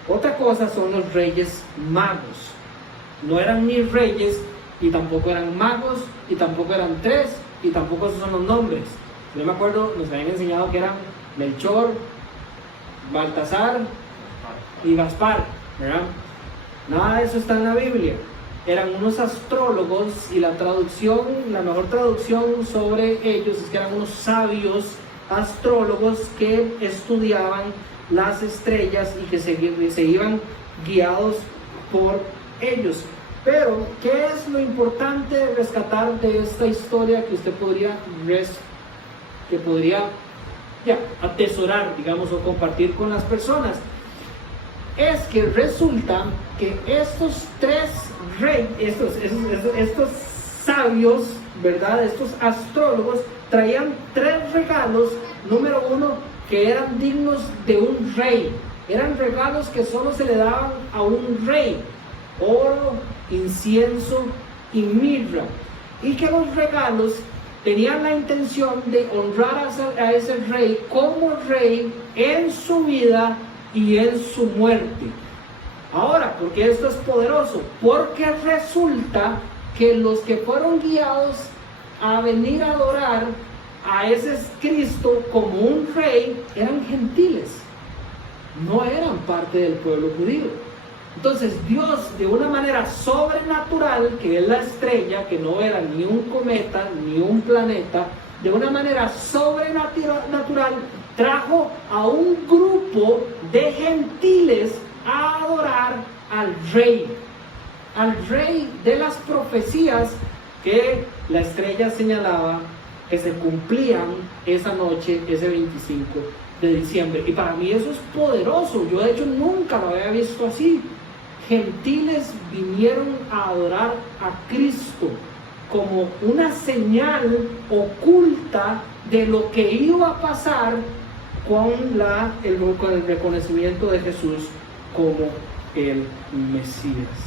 Otra cosa son los reyes magos. No eran ni reyes, y tampoco eran magos, y tampoco eran 3, y tampoco esos son los nombres. Yo me acuerdo, nos habían enseñado que eran Melchor, Baltasar y Gaspar, ¿verdad? Nada de eso está en la Biblia. Eran unos astrólogos, y la mejor traducción sobre ellos es que eran unos sabios astrólogos que estudiaban las estrellas y que se iban guiados por ellos. Pero, ¿qué es lo importante de rescatar de esta historia que usted podría atesorar, digamos, o compartir con las personas? Es que resulta que estos 3 reyes, estos sabios, ¿verdad? Estos astrólogos traían 3 regalos. Número 1, que eran dignos de un rey. Eran regalos que solo se le daban a un rey: oro, incienso y mirra. Y que los regalos tenían la intención de honrar a ese rey como rey en su vida y en su muerte. Ahora, ¿por qué esto es poderoso? Porque resulta que los que fueron guiados a venir a adorar a ese Cristo como un rey eran gentiles, no eran parte del pueblo judío. Entonces Dios, de una manera sobrenatural, que es la estrella, que no era ni un cometa ni un planeta, de una manera sobrenatural trajo a un grupo de gentiles a adorar al rey de las profecías que la estrella señalaba que se cumplían esa noche, ese 25 de diciembre. Y para mí eso es poderoso. Yo de hecho nunca lo había visto así. Gentiles vinieron a adorar a Cristo como una señal oculta de lo que iba a pasar con el reconocimiento de Jesús como el Mesías.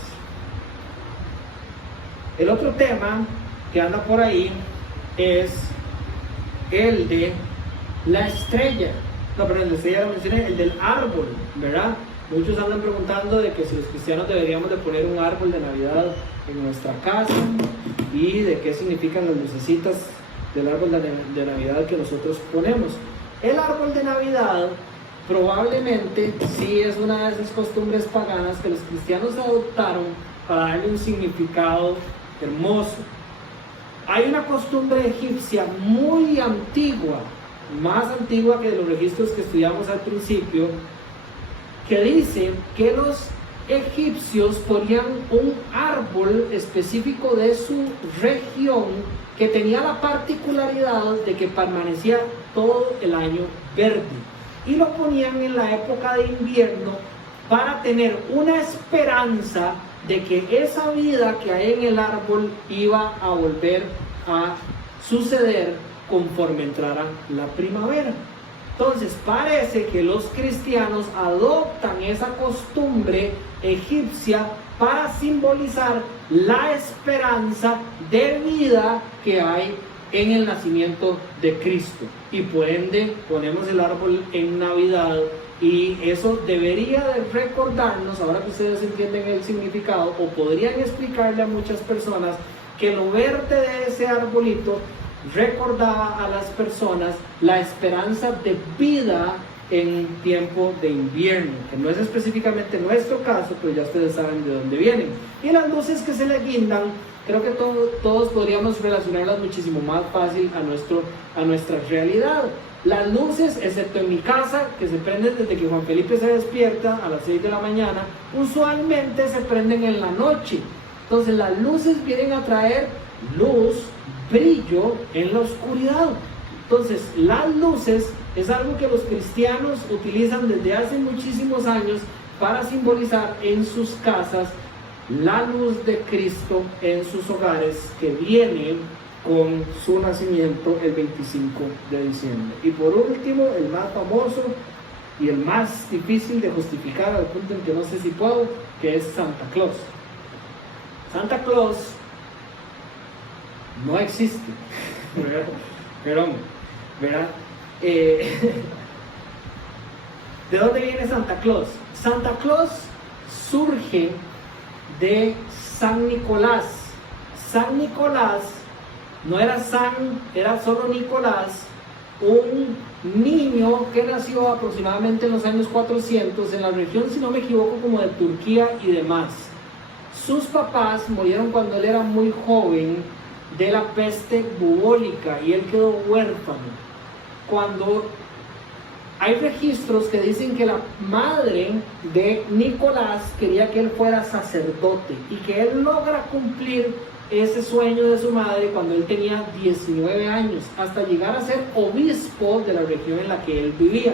El otro tema que anda por ahí es el de la estrella. No, pero la estrella lo mencioné, el del árbol, ¿verdad? Muchos andan preguntando de que si los cristianos deberíamos de poner un árbol de Navidad en nuestra casa y de qué significan las lucecitas del árbol de Navidad que nosotros ponemos. El árbol de Navidad probablemente sí es una de esas costumbres paganas que los cristianos adoptaron para darle un significado hermoso. Hay una costumbre egipcia muy antigua, más antigua que de los registros que estudiamos al principio, que dice que los egipcios ponían un árbol específico de su región que tenía la particularidad de que permanecía todo el año verde, y lo ponían en la época de invierno para tener una esperanza de que esa vida que hay en el árbol iba a volver a suceder conforme entrara la primavera. Entonces parece que los cristianos adoptan esa costumbre egipcia para simbolizar la esperanza de vida que hay en el nacimiento de Cristo, y por ende ponemos el árbol en Navidad, y eso debería de recordarnos, ahora que ustedes entienden el significado, o podrían explicarle a muchas personas que lo verde de ese arbolito recordaba a las personas la esperanza de vida en tiempo de invierno, que no es específicamente nuestro caso, pero ya ustedes saben de dónde vienen. Y las luces que se le guindan, creo que todos podríamos relacionarlas muchísimo más fácil a nuestra realidad. Las luces, excepto en mi casa, que se prenden desde que Juan Felipe se despierta a las 6 de la mañana, usualmente se prenden en la noche. Entonces las luces vienen a traer luz, brillo en la oscuridad. Entonces las luces es algo que los cristianos utilizan desde hace muchísimos años para simbolizar en sus casas la luz de Cristo en sus hogares, que viene con su nacimiento el 25 de diciembre. Y por último, el más famoso y el más difícil de justificar, al punto en que no sé si puedo, que es Santa Claus. Santa Claus no existe, ¿verdad? ¿De dónde viene Santa Claus? Santa Claus surge de San Nicolás. San Nicolás no era San, era solo Nicolás, un niño que nació aproximadamente en los años 400 en la región, si no me equivoco, como de Turquía y demás. Sus papás murieron cuando él era muy joven de la peste bubólica y él quedó huérfano. Cuando hay registros que dicen que la madre de Nicolás quería que él fuera sacerdote, y que él logra cumplir ese sueño de su madre cuando él tenía 19 años, hasta llegar a ser obispo de la región en la que él vivía.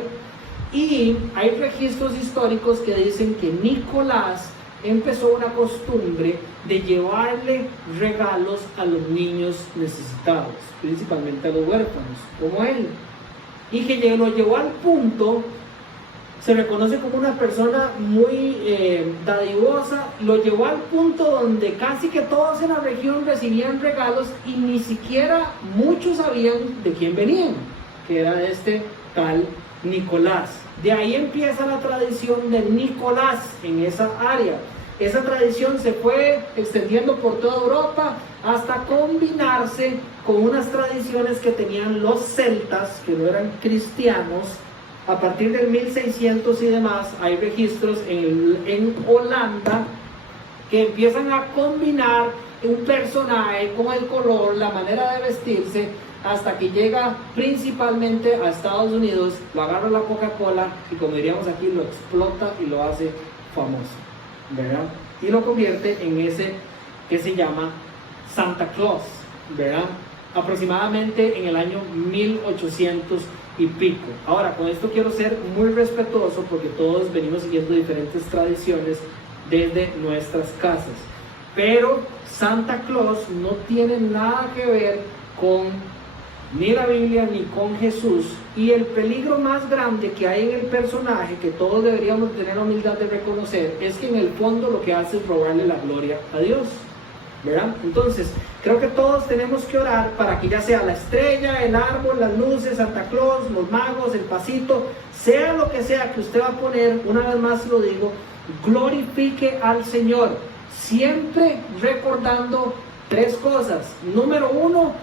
Y hay registros históricos que dicen que Nicolás empezó una costumbre de llevarle regalos a los niños necesitados, principalmente a los huérfanos, como él, y que lo llevó al punto, se reconoce como una persona muy dadivosa, lo llevó al punto donde casi que todos en la región recibían regalos y ni siquiera muchos sabían de quién venían, que era de este tal Nicolás. De ahí empieza la tradición de Nicolás en esa área. Esa tradición se fue extendiendo por toda Europa hasta combinarse con unas tradiciones que tenían los celtas, que no eran cristianos. A partir del 1600 y demás hay registros en Holanda que empiezan a combinar un personaje con el color, la manera de vestirse, hasta que llega principalmente a Estados Unidos, lo agarra la Coca-Cola y, como diríamos aquí, lo explota y lo hace famoso, ¿verdad? Y lo convierte en ese que se llama Santa Claus, ¿verdad? Aproximadamente en el año 1800 y pico. Ahora, con esto quiero ser muy respetuoso porque todos venimos siguiendo diferentes tradiciones desde nuestras casas, pero Santa Claus no tiene nada que ver con ni la Biblia ni con Jesús, y el peligro más grande que hay en el personaje, que todos deberíamos tener la humildad de reconocer, es que en el fondo lo que hace es robarle la gloria a Dios, ¿verdad? Entonces, creo que todos tenemos que orar para que ya sea la estrella, el árbol, las luces, Santa Claus, los magos, el pasito, sea lo que sea que usted va a poner, una vez más lo digo, glorifique al Señor, siempre recordando tres cosas. Número uno,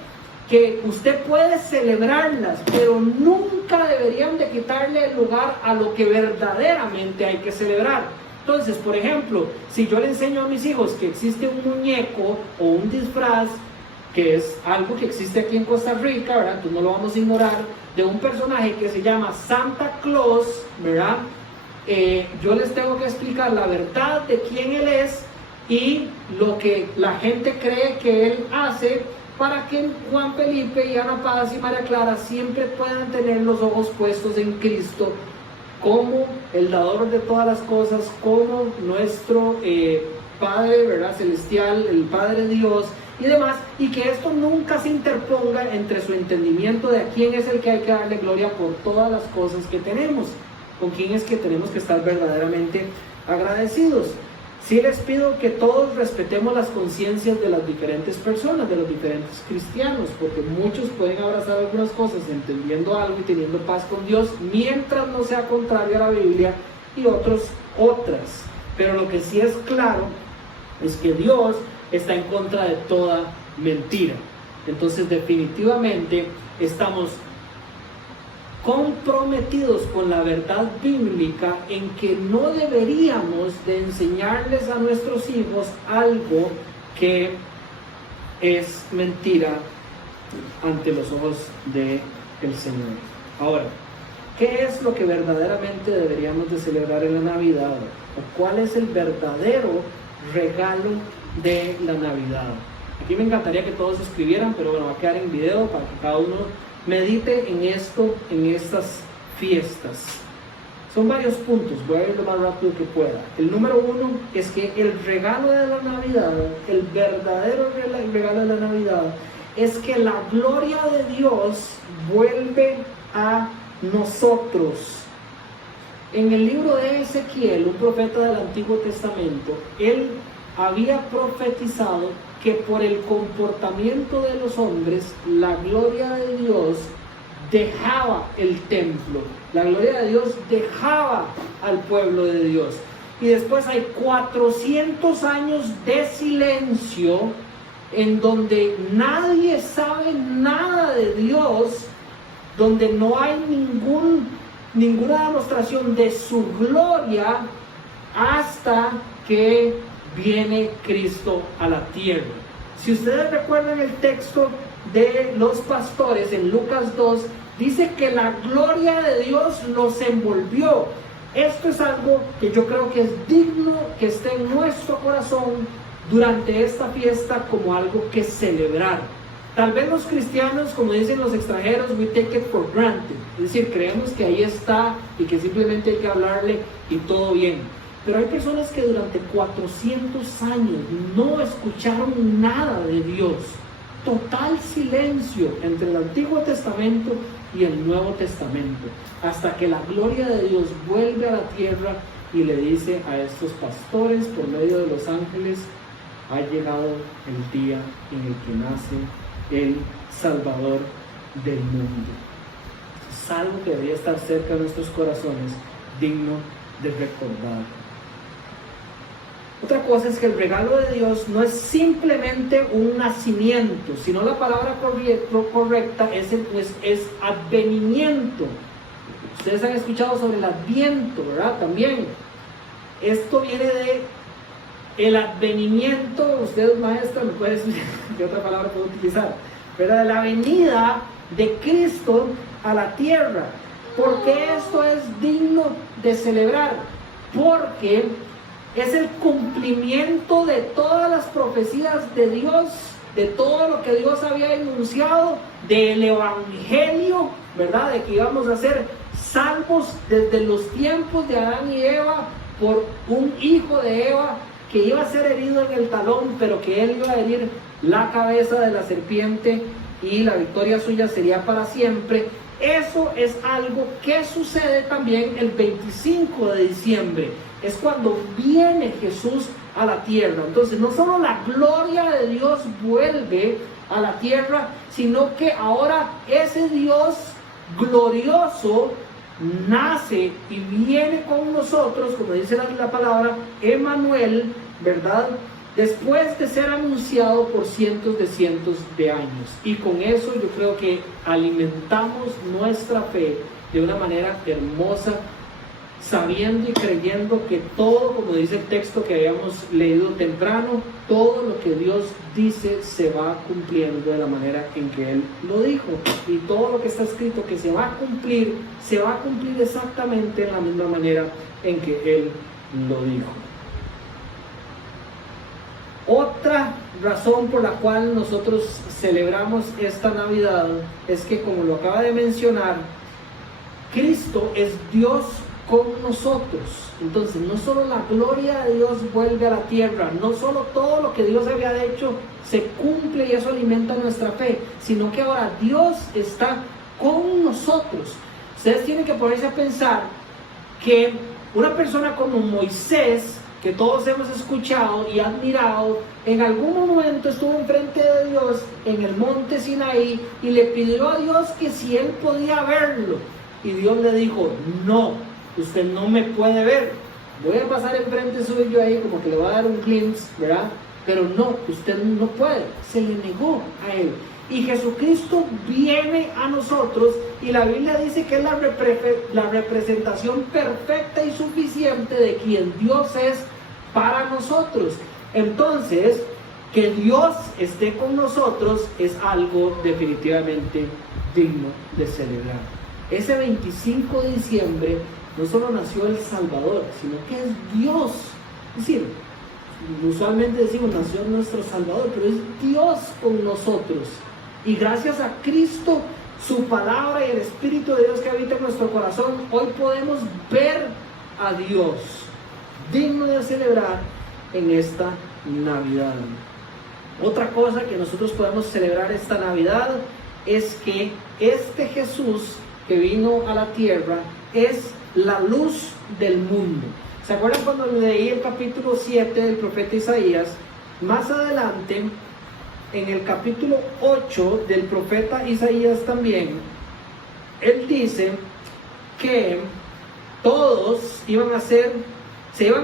que usted puede celebrarlas, pero nunca deberían de quitarle el lugar a lo que verdaderamente hay que celebrar. Entonces, por ejemplo, si yo le enseño a mis hijos que existe un muñeco o un disfraz, que es algo que existe aquí en Costa Rica, ¿verdad? Entonces no lo vamos a ignorar, de un personaje que se llama Santa Claus, ¿verdad? Yo les tengo que explicar la verdad de quién él es y lo que la gente cree que él hace, para que Juan Felipe y Ana Paz y María Clara siempre puedan tener los ojos puestos en Cristo como el dador de todas las cosas, como nuestro Padre, ¿verdad?, celestial, el Padre Dios y demás, y que esto nunca se interponga entre su entendimiento de a quién es el que hay que darle gloria por todas las cosas que tenemos, con quién es que tenemos que estar verdaderamente agradecidos. Sí les pido que todos respetemos las conciencias de las diferentes personas, de los diferentes cristianos, porque muchos pueden abrazar algunas cosas entendiendo algo y teniendo paz con Dios, mientras no sea contrario a la Biblia, y otros otras. Pero lo que sí es claro es que Dios está en contra de toda mentira. Entonces, definitivamente estamos comprometidos con la verdad bíblica en que no deberíamos de enseñarles a nuestros hijos algo que es mentira ante los ojos del Señor. Ahora, ¿qué es lo que verdaderamente deberíamos de celebrar en la Navidad? ¿O cuál es el verdadero regalo de la Navidad? Aquí me encantaría que todos escribieran, pero bueno, va a quedar en video para que cada uno medite en esto, en estas fiestas. Son varios puntos, voy a ir lo más rápido que pueda. El número uno es que el regalo de la Navidad, el verdadero regalo de la Navidad, es que la gloria de Dios vuelve a nosotros. En el libro de Ezequiel, un profeta del Antiguo Testamento, él había profetizado que por el comportamiento de los hombres, la gloria de Dios dejaba el templo, la gloria de Dios dejaba al pueblo de Dios. Y después hay 400 años de silencio en donde nadie sabe nada de Dios, donde no hay ninguna demostración de su gloria hasta que viene Cristo a la tierra. Si ustedes recuerdan el texto de los pastores en Lucas 2, dice que la gloria de Dios los envolvió. Esto es algo que yo creo que es digno que esté en nuestro corazón durante esta fiesta como algo que celebrar. Tal vez los cristianos, como dicen los extranjeros, we take it for granted, es decir, creemos que ahí está y que simplemente hay que hablarle y todo bien. Pero hay personas que durante 400 años no escucharon nada de Dios. Total silencio entre el Antiguo Testamento y el Nuevo Testamento, hasta que la gloria de Dios vuelve a la tierra y le dice a estos pastores por medio de los ángeles: ha llegado el día en el que nace el Salvador del mundo. Es algo que debería estar cerca de nuestros corazones, digno de recordar. Otra cosa es que el regalo de Dios no es simplemente un nacimiento, sino la palabra correcta es advenimiento. Ustedes han escuchado sobre el adviento, ¿verdad? También. Esto viene de el advenimiento. Ustedes, maestros, ¿me pueden decir qué otra palabra puedo utilizar? Pero de la venida de Cristo a la tierra. ¿Por qué esto es digno de celebrar? Porque es el cumplimiento de todas las profecías de Dios, de todo lo que Dios había enunciado, del Evangelio, ¿verdad? De que íbamos a ser salvos desde los tiempos de Adán y Eva por un hijo de Eva que iba a ser herido en el talón, pero que él iba a herir la cabeza de la serpiente y la victoria suya sería para siempre. Eso es algo que sucede también el 25 de diciembre. Es cuando viene Jesús a la tierra. Entonces, no solo la gloria de Dios vuelve a la tierra, sino que ahora ese Dios glorioso nace y viene con nosotros, como dice la palabra, Emmanuel, ¿verdad? Después de ser anunciado por cientos de años. Y con eso yo creo que alimentamos nuestra fe de una manera hermosa, sabiendo y creyendo que todo, como dice el texto que habíamos leído temprano, todo lo que Dios dice se va cumpliendo de la manera en que Él lo dijo. Y todo lo que está escrito que se va a cumplir exactamente en la misma manera en que Él lo dijo. Otra razón por la cual nosotros celebramos esta Navidad es que, como lo acaba de mencionar, Cristo es Dios con nosotros. Entonces, no solo la gloria de Dios vuelve a la tierra, no solo todo lo que Dios había hecho se cumple y eso alimenta nuestra fe, sino que ahora Dios está con nosotros. Ustedes tienen que ponerse a pensar que una persona como Moisés, que todos hemos escuchado y admirado, en algún momento estuvo enfrente de Dios en el monte Sinaí y le pidió a Dios que si él podía verlo. Y Dios le dijo: no, usted no me puede ver. Voy a pasar enfrente suyo ahí como que le va a dar un glimpse, ¿verdad? Pero no, usted no puede. Se le negó a él. Y Jesucristo viene a nosotros y la Biblia dice que es la representación perfecta y suficiente de quien Dios es para nosotros. Entonces, que Dios esté con nosotros es algo definitivamente digno de celebrar. Ese 25 de diciembre no solo nació el Salvador, sino que es Dios. Es decir, usualmente decimos nació nuestro Salvador, pero es Dios con nosotros. Y gracias a Cristo, su palabra y el Espíritu de Dios que habita en nuestro corazón, hoy podemos ver a Dios, digno de celebrar en esta Navidad. Otra cosa que nosotros podemos celebrar esta Navidad es que este Jesús que vino a la tierra es la luz del mundo. ¿Se acuerdan cuando leí el capítulo 7 del profeta Isaías? Más adelante, en el capítulo 8 del profeta Isaías también, él dice que todos se iban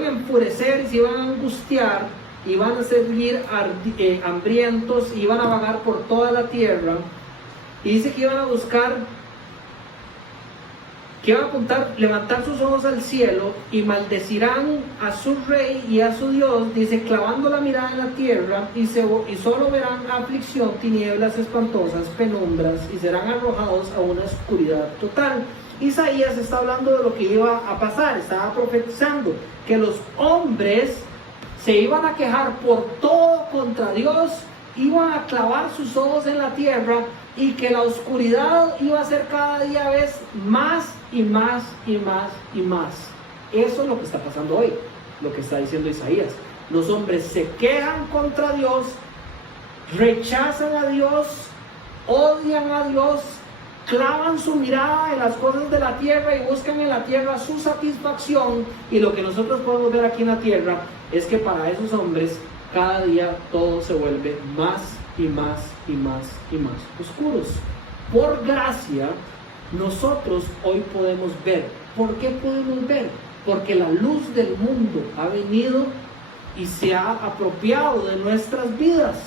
a enfurecer y se iban a angustiar, iban a seguir hambrientos, iban a vagar por toda la tierra, y dice que iban a buscar, que iban a apuntar, levantar sus ojos al cielo y maldecirán a su rey y a su Dios, dice, clavando la mirada en la tierra, y solo verán aflicción, tinieblas espantosas, penumbras, y serán arrojados a una oscuridad total. Isaías está hablando de lo que iba a pasar, estaba profetizando que los hombres se iban a quejar por todo contra Dios, iban a clavar sus ojos en la tierra y que la oscuridad iba a ser cada día vez más y más y más y más. Eso es lo que está pasando hoy. lo que está diciendo Isaías. Los hombres se quejan contra Dios, rechazan a Dios, odian a Dios, clavan su mirada en las cosas de la tierra y buscan en la tierra su satisfacción. Y lo que nosotros podemos ver aquí en la tierra es que para esos hombres cada día todo se vuelve más y más y más y más oscuros. Por gracia, nosotros hoy podemos ver. ¿Por qué podemos ver? Porque la luz del mundo ha venido y se ha apropiado de nuestras vidas.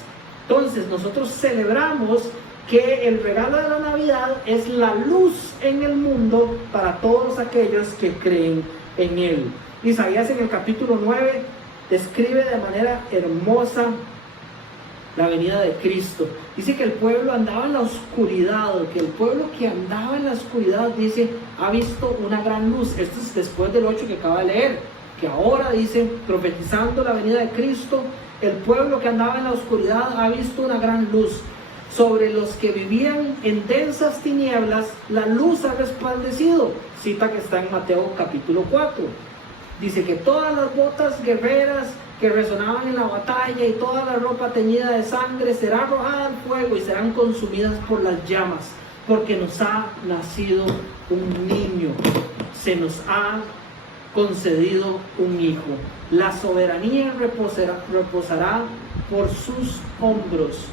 Entonces nosotros celebramos que el regalo de la Navidad es la luz en el mundo para todos aquellos que creen en Él. Isaías en el capítulo 9 describe de manera hermosa la venida de Cristo. Dice que el pueblo andaba en la oscuridad, que el pueblo que andaba en la oscuridad, dice, ha visto una gran luz. Esto es después del 8 que acaba de leer, que ahora dice, profetizando la venida de Cristo, el pueblo que andaba en la oscuridad ha visto una gran luz. Sobre los que vivían en densas tinieblas, la luz ha resplandecido. Cita que está en Mateo capítulo 4. Dice que todas las botas guerreras que resonaban en la batalla y toda la ropa teñida de sangre será arrojada al fuego y serán consumidas por las llamas, porque nos ha nacido un niño, se nos ha concedido un hijo. La soberanía reposará por sus hombros,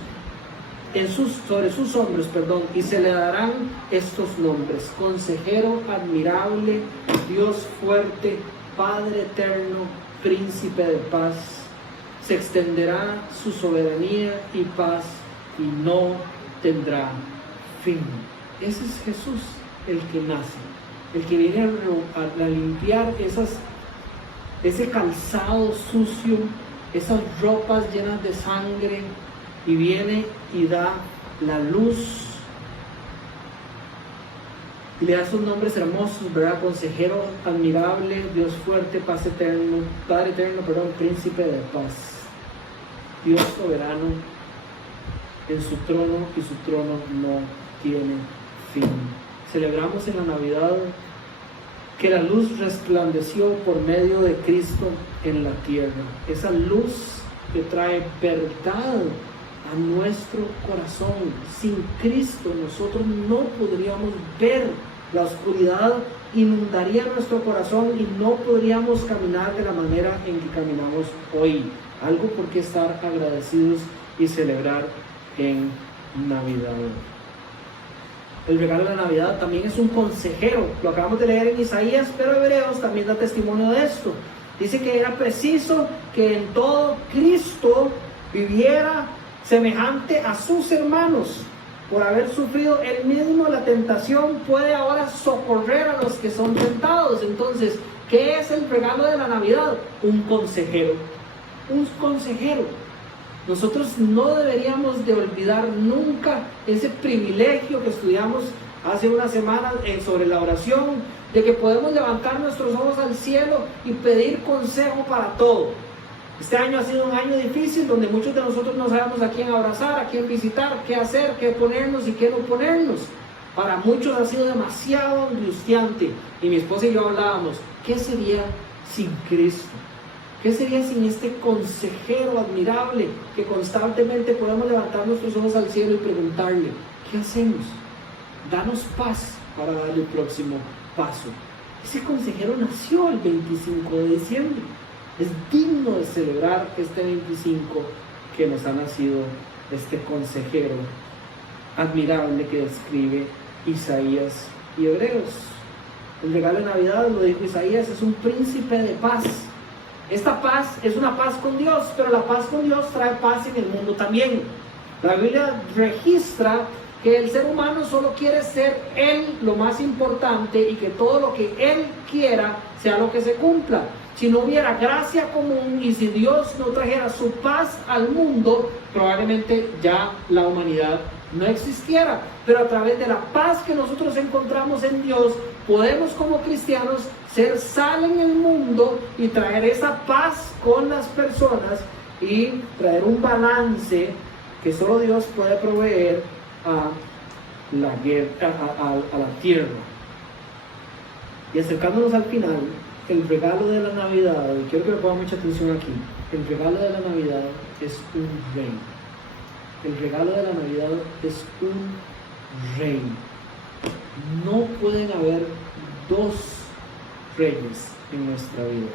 sobre sus hombros, y se le darán estos nombres: Consejero admirable, Dios fuerte, Padre eterno, Príncipe de paz. Se extenderá su soberanía y paz y no tendrá fin. Ese es Jesús, el que nace, el que viene a limpiar ese calzado sucio, esas ropas llenas de sangre, y viene y da la luz y le da sus nombres hermosos, ¿verdad? Consejero admirable, Dios fuerte, paz eterno, Padre eterno, Príncipe de paz. Dios soberano en su trono, y su trono no tiene fin. Celebramos en la Navidad que la luz resplandeció por medio de Cristo en la tierra. Esa luz que trae verdad a nuestro corazón. Sin Cristo nosotros no podríamos ver. La oscuridad inundaría nuestro corazón y no podríamos caminar de la manera en que caminamos hoy. Algo por qué estar agradecidos y celebrar en Navidad. El regalo de la Navidad también es un consejero. Lo acabamos de leer en Isaías, pero Hebreos también da testimonio de esto. Dice que era preciso que en todo Cristo viviera semejante a sus hermanos. Por haber sufrido él mismo la tentación, puede ahora socorrer a los que son tentados. Entonces, ¿qué es el regalo de la Navidad? Un consejero. Un consejero. Nosotros no deberíamos de olvidar nunca ese privilegio que estudiamos hace unas semanas sobre la oración, de que podemos levantar nuestros ojos al cielo y pedir consejo para todo. Este año ha sido un año difícil, donde muchos de nosotros no sabemos a quién abrazar, a quién visitar, qué hacer, qué ponernos y qué no ponernos. Para muchos ha sido demasiado angustiante. Y mi esposa y yo hablábamos, ¿qué sería sin Cristo? ¿Qué sería sin este consejero admirable que constantemente podemos levantar nuestros ojos al cielo y preguntarle, ¿qué hacemos? Danos paz para dar el próximo paso. Ese consejero nació el 25 de diciembre. Es digno de celebrar este 25 que nos ha nacido este consejero admirable que describe Isaías y Hebreos. El regalo de Navidad, lo dijo Isaías, es un príncipe de paz. Esta paz es una paz con Dios, pero la paz con Dios trae paz en el mundo también. La Biblia registra que el ser humano solo quiere ser él lo más importante y que todo lo que él quiera sea lo que se cumpla. Si no hubiera gracia común y si Dios no trajera su paz al mundo, probablemente ya la humanidad no existiera. Pero a través de la paz que nosotros encontramos en Dios, podemos como cristianos ser sal en el mundo y traer esa paz con las personas y traer un balance que solo Dios puede proveer a la tierra. Y acercándonos al final, el regalo de la Navidad, y quiero que le pongan mucha atención aquí, el regalo de la Navidad es un rey. El regalo de la Navidad es un rey. No pueden haber dos reyes en nuestra vida.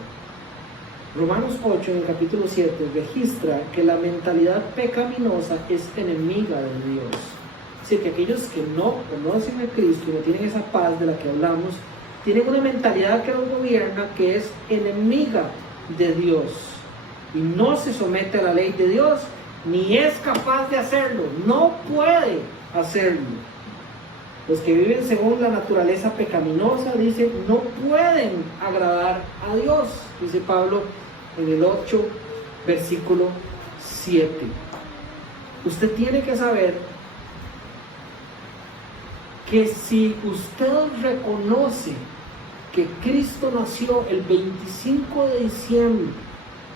Romanos 8, en el capítulo 7, registra que la mentalidad pecaminosa es enemiga de Dios. Así que aquellos que no conocen a Cristo y no tienen esa paz de la que hablamos, tienen una mentalidad que los gobierna, que es enemiga de Dios. Y no se somete a la ley de Dios, ni es capaz de hacerlo. No puede hacerlo. Los que viven según la naturaleza pecaminosa, dice, no pueden agradar a Dios. Dice Pablo en el 8, versículo 7. Usted tiene que saber que si usted reconoce que Cristo nació el 25 de diciembre,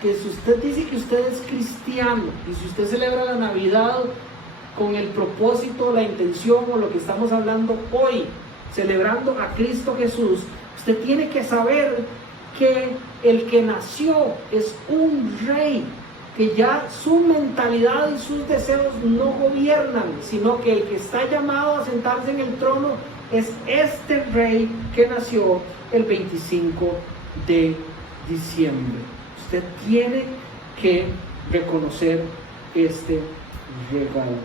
que si usted dice que usted es cristiano, y si usted celebra la Navidad con el propósito, la intención o lo que estamos hablando hoy, celebrando a Cristo Jesús, usted tiene que saber que el que nació es un rey, que ya su mentalidad y sus deseos no gobiernan, sino que el que está llamado a sentarse en el trono es este rey que nació el 25 de diciembre. Usted tiene que reconocer este regalo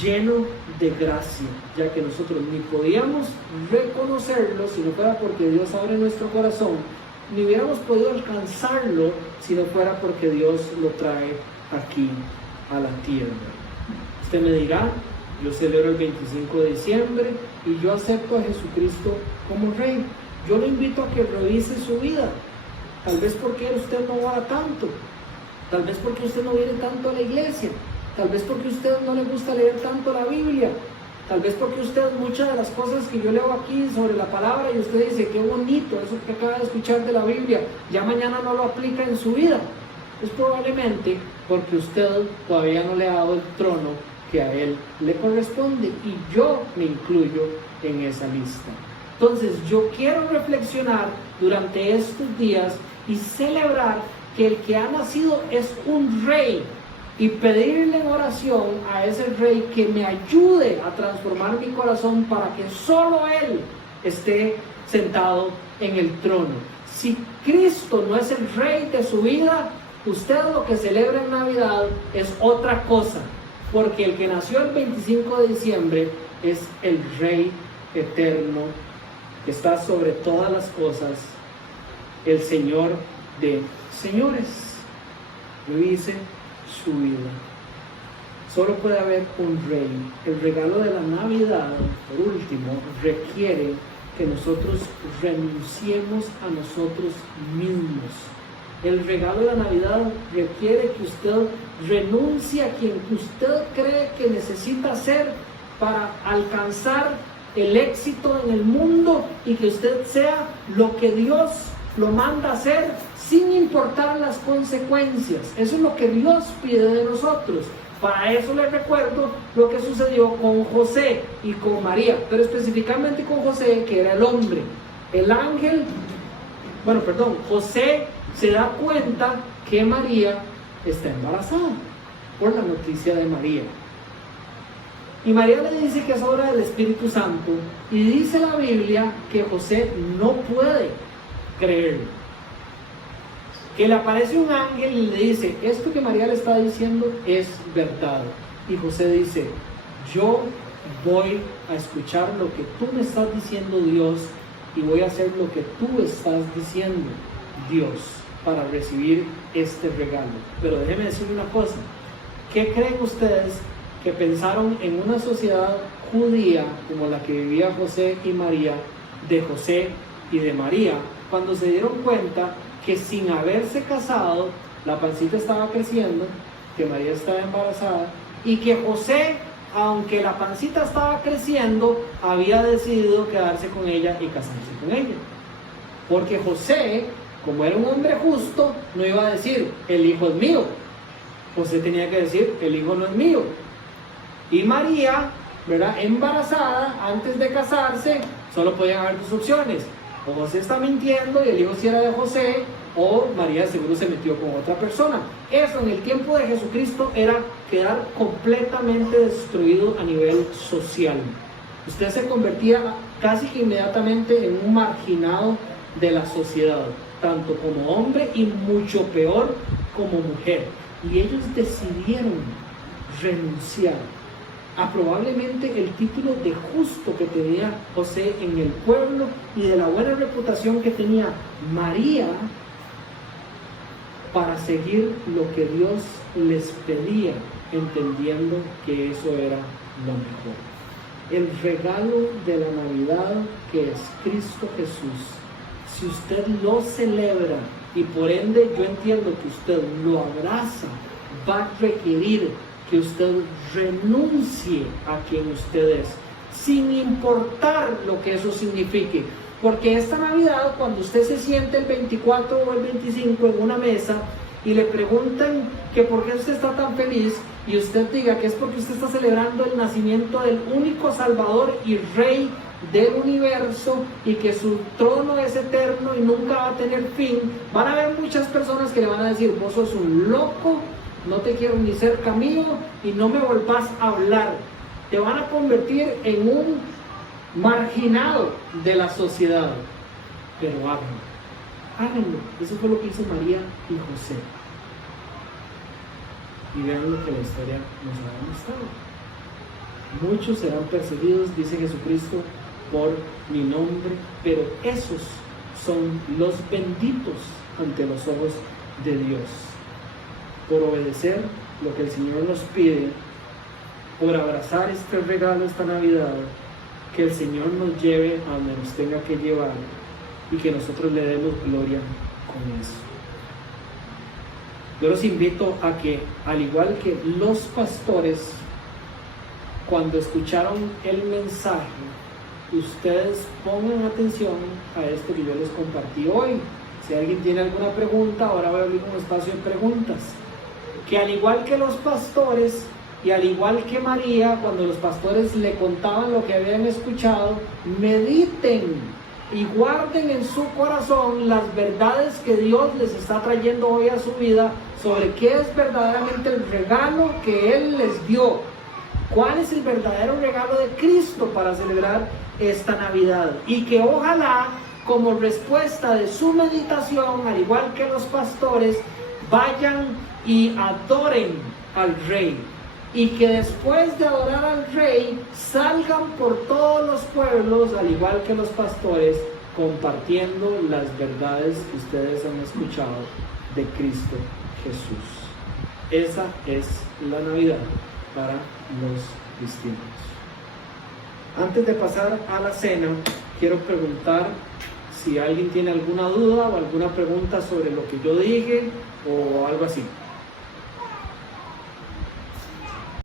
lleno de gracia, ya que nosotros ni podíamos reconocerlo si no fuera porque Dios abre nuestro corazón, ni hubiéramos podido alcanzarlo si no fuera porque Dios lo trae aquí a la tierra. Usted me dirá, yo celebro el 25 de diciembre y yo acepto a Jesucristo como Rey. Yo le invito a que revise su vida. Tal vez porque usted no ora tanto, tal vez porque usted no viene tanto a la iglesia, tal vez porque a usted no le gusta leer tanto la Biblia, tal vez porque usted muchas de las cosas que yo leo aquí sobre la palabra y usted dice, qué bonito eso que acaba de escuchar de la Biblia, ya mañana no lo aplica en su vida. Es probablemente porque usted todavía no le ha dado el trono que a él le corresponde, y yo me incluyo en esa lista. Entonces yo quiero reflexionar durante estos días y celebrar que el que ha nacido es un rey, y pedirle en oración a ese rey que me ayude a transformar mi corazón para que solo él esté sentado en el trono. Si Cristo no es el rey de su vida, usted lo que celebra en Navidad es otra cosa, porque el que nació el 25 de diciembre es el Rey eterno, que está sobre todas las cosas, el Señor de señores. Revise su vida. Solo puede haber un rey. El regalo de la Navidad, por último, requiere que nosotros renunciemos a nosotros mismos. El regalo de la Navidad requiere que usted renuncie a quien usted cree que necesita ser para alcanzar el éxito en el mundo, y que usted sea lo que Dios lo manda a hacer sin importar las consecuencias. Eso es lo que Dios pide de nosotros. Para eso les recuerdo lo que sucedió con José y con María, pero específicamente con José, que era el hombre. El ángel, José se da cuenta que María está embarazada por la noticia de María. Y María le dice que es obra del Espíritu Santo, y dice la Biblia que José no puede creerlo. Que le aparece un ángel y le dice, esto que María le está diciendo es verdad. Y José dice, yo voy a escuchar lo que tú me estás diciendo, Dios, y voy a hacer lo que tú estás diciendo, Dios, para recibir este regalo. Pero déjenme decirle una cosa, ¿qué creen ustedes que pensaron en una sociedad judía como la que vivía José y María, de José y de María, cuando se dieron cuenta que sin haberse casado, la pancita estaba creciendo, que María estaba embarazada, y que José, aunque la pancita estaba creciendo, había decidido quedarse con ella y casarse con ella? Porque José, como era un hombre justo, no iba a decir, el hijo es mío. José tenía que decir, el hijo no es mío. Y María, embarazada, antes de casarse, solo podían haber dos opciones: o José está mintiendo y el hijo sí era de José, o María seguro se metió con otra persona. Eso en el tiempo de Jesucristo era quedar completamente destruido a nivel social. Usted se convertía casi que inmediatamente en un marginado de la sociedad, tanto como hombre y mucho peor como mujer. Y ellos decidieron renunciar a probablemente el título de justo que tenía José en el pueblo y de la buena reputación que tenía María, para seguir lo que Dios les pedía, entendiendo que eso era lo mejor. El regalo de la Navidad, que es Cristo Jesús, si usted lo celebra y por ende yo entiendo que usted lo abraza, va a requerir que usted renuncie a quien usted es, sin importar lo que eso signifique. Porque esta Navidad, cuando usted se siente el 24 o el 25 en una mesa y le preguntan que por qué usted está tan feliz, y usted diga que es porque usted está celebrando el nacimiento del único Salvador y Rey del universo, y que su trono es eterno y nunca va a tener fin, van a haber muchas personas que le van a decir: vos sos un loco, no te quiero ni cerca mío y no me volvás a hablar. Te van a convertir en un marginado de la sociedad. Pero háganlo. Eso fue lo que hizo María y José. Y vean lo que la historia nos ha demostrado. Muchos serán perseguidos, dice Jesucristo, por mi nombre, pero esos son los benditos ante los ojos de Dios, por obedecer lo que el Señor nos pide, por abrazar este regalo esta Navidad, que el Señor nos lleve a donde nos tenga que llevar y que nosotros le demos gloria con eso. Yo los invito a que, al igual que los pastores, cuando escucharon el mensaje, ustedes pongan atención a esto que yo les compartí hoy. Si alguien tiene alguna pregunta, ahora voy a abrir un espacio de preguntas. Que al igual que los pastores y al igual que María, cuando los pastores le contaban lo que habían escuchado, mediten y guarden en su corazón las verdades que Dios les está trayendo hoy a su vida sobre qué es verdaderamente el regalo que Él les dio. ¿Cuál es el verdadero regalo de Cristo para celebrar esta Navidad? Y que ojalá, como respuesta de su meditación, al igual que los pastores, vayan y adoren al Rey. Y que después de adorar al Rey, salgan por todos los pueblos, al igual que los pastores, compartiendo las verdades que ustedes han escuchado de Cristo Jesús. Esa es la Navidad para los cristianos. Antes de pasar a la cena, quiero preguntar si alguien tiene alguna duda o alguna pregunta sobre lo que yo dije o algo así.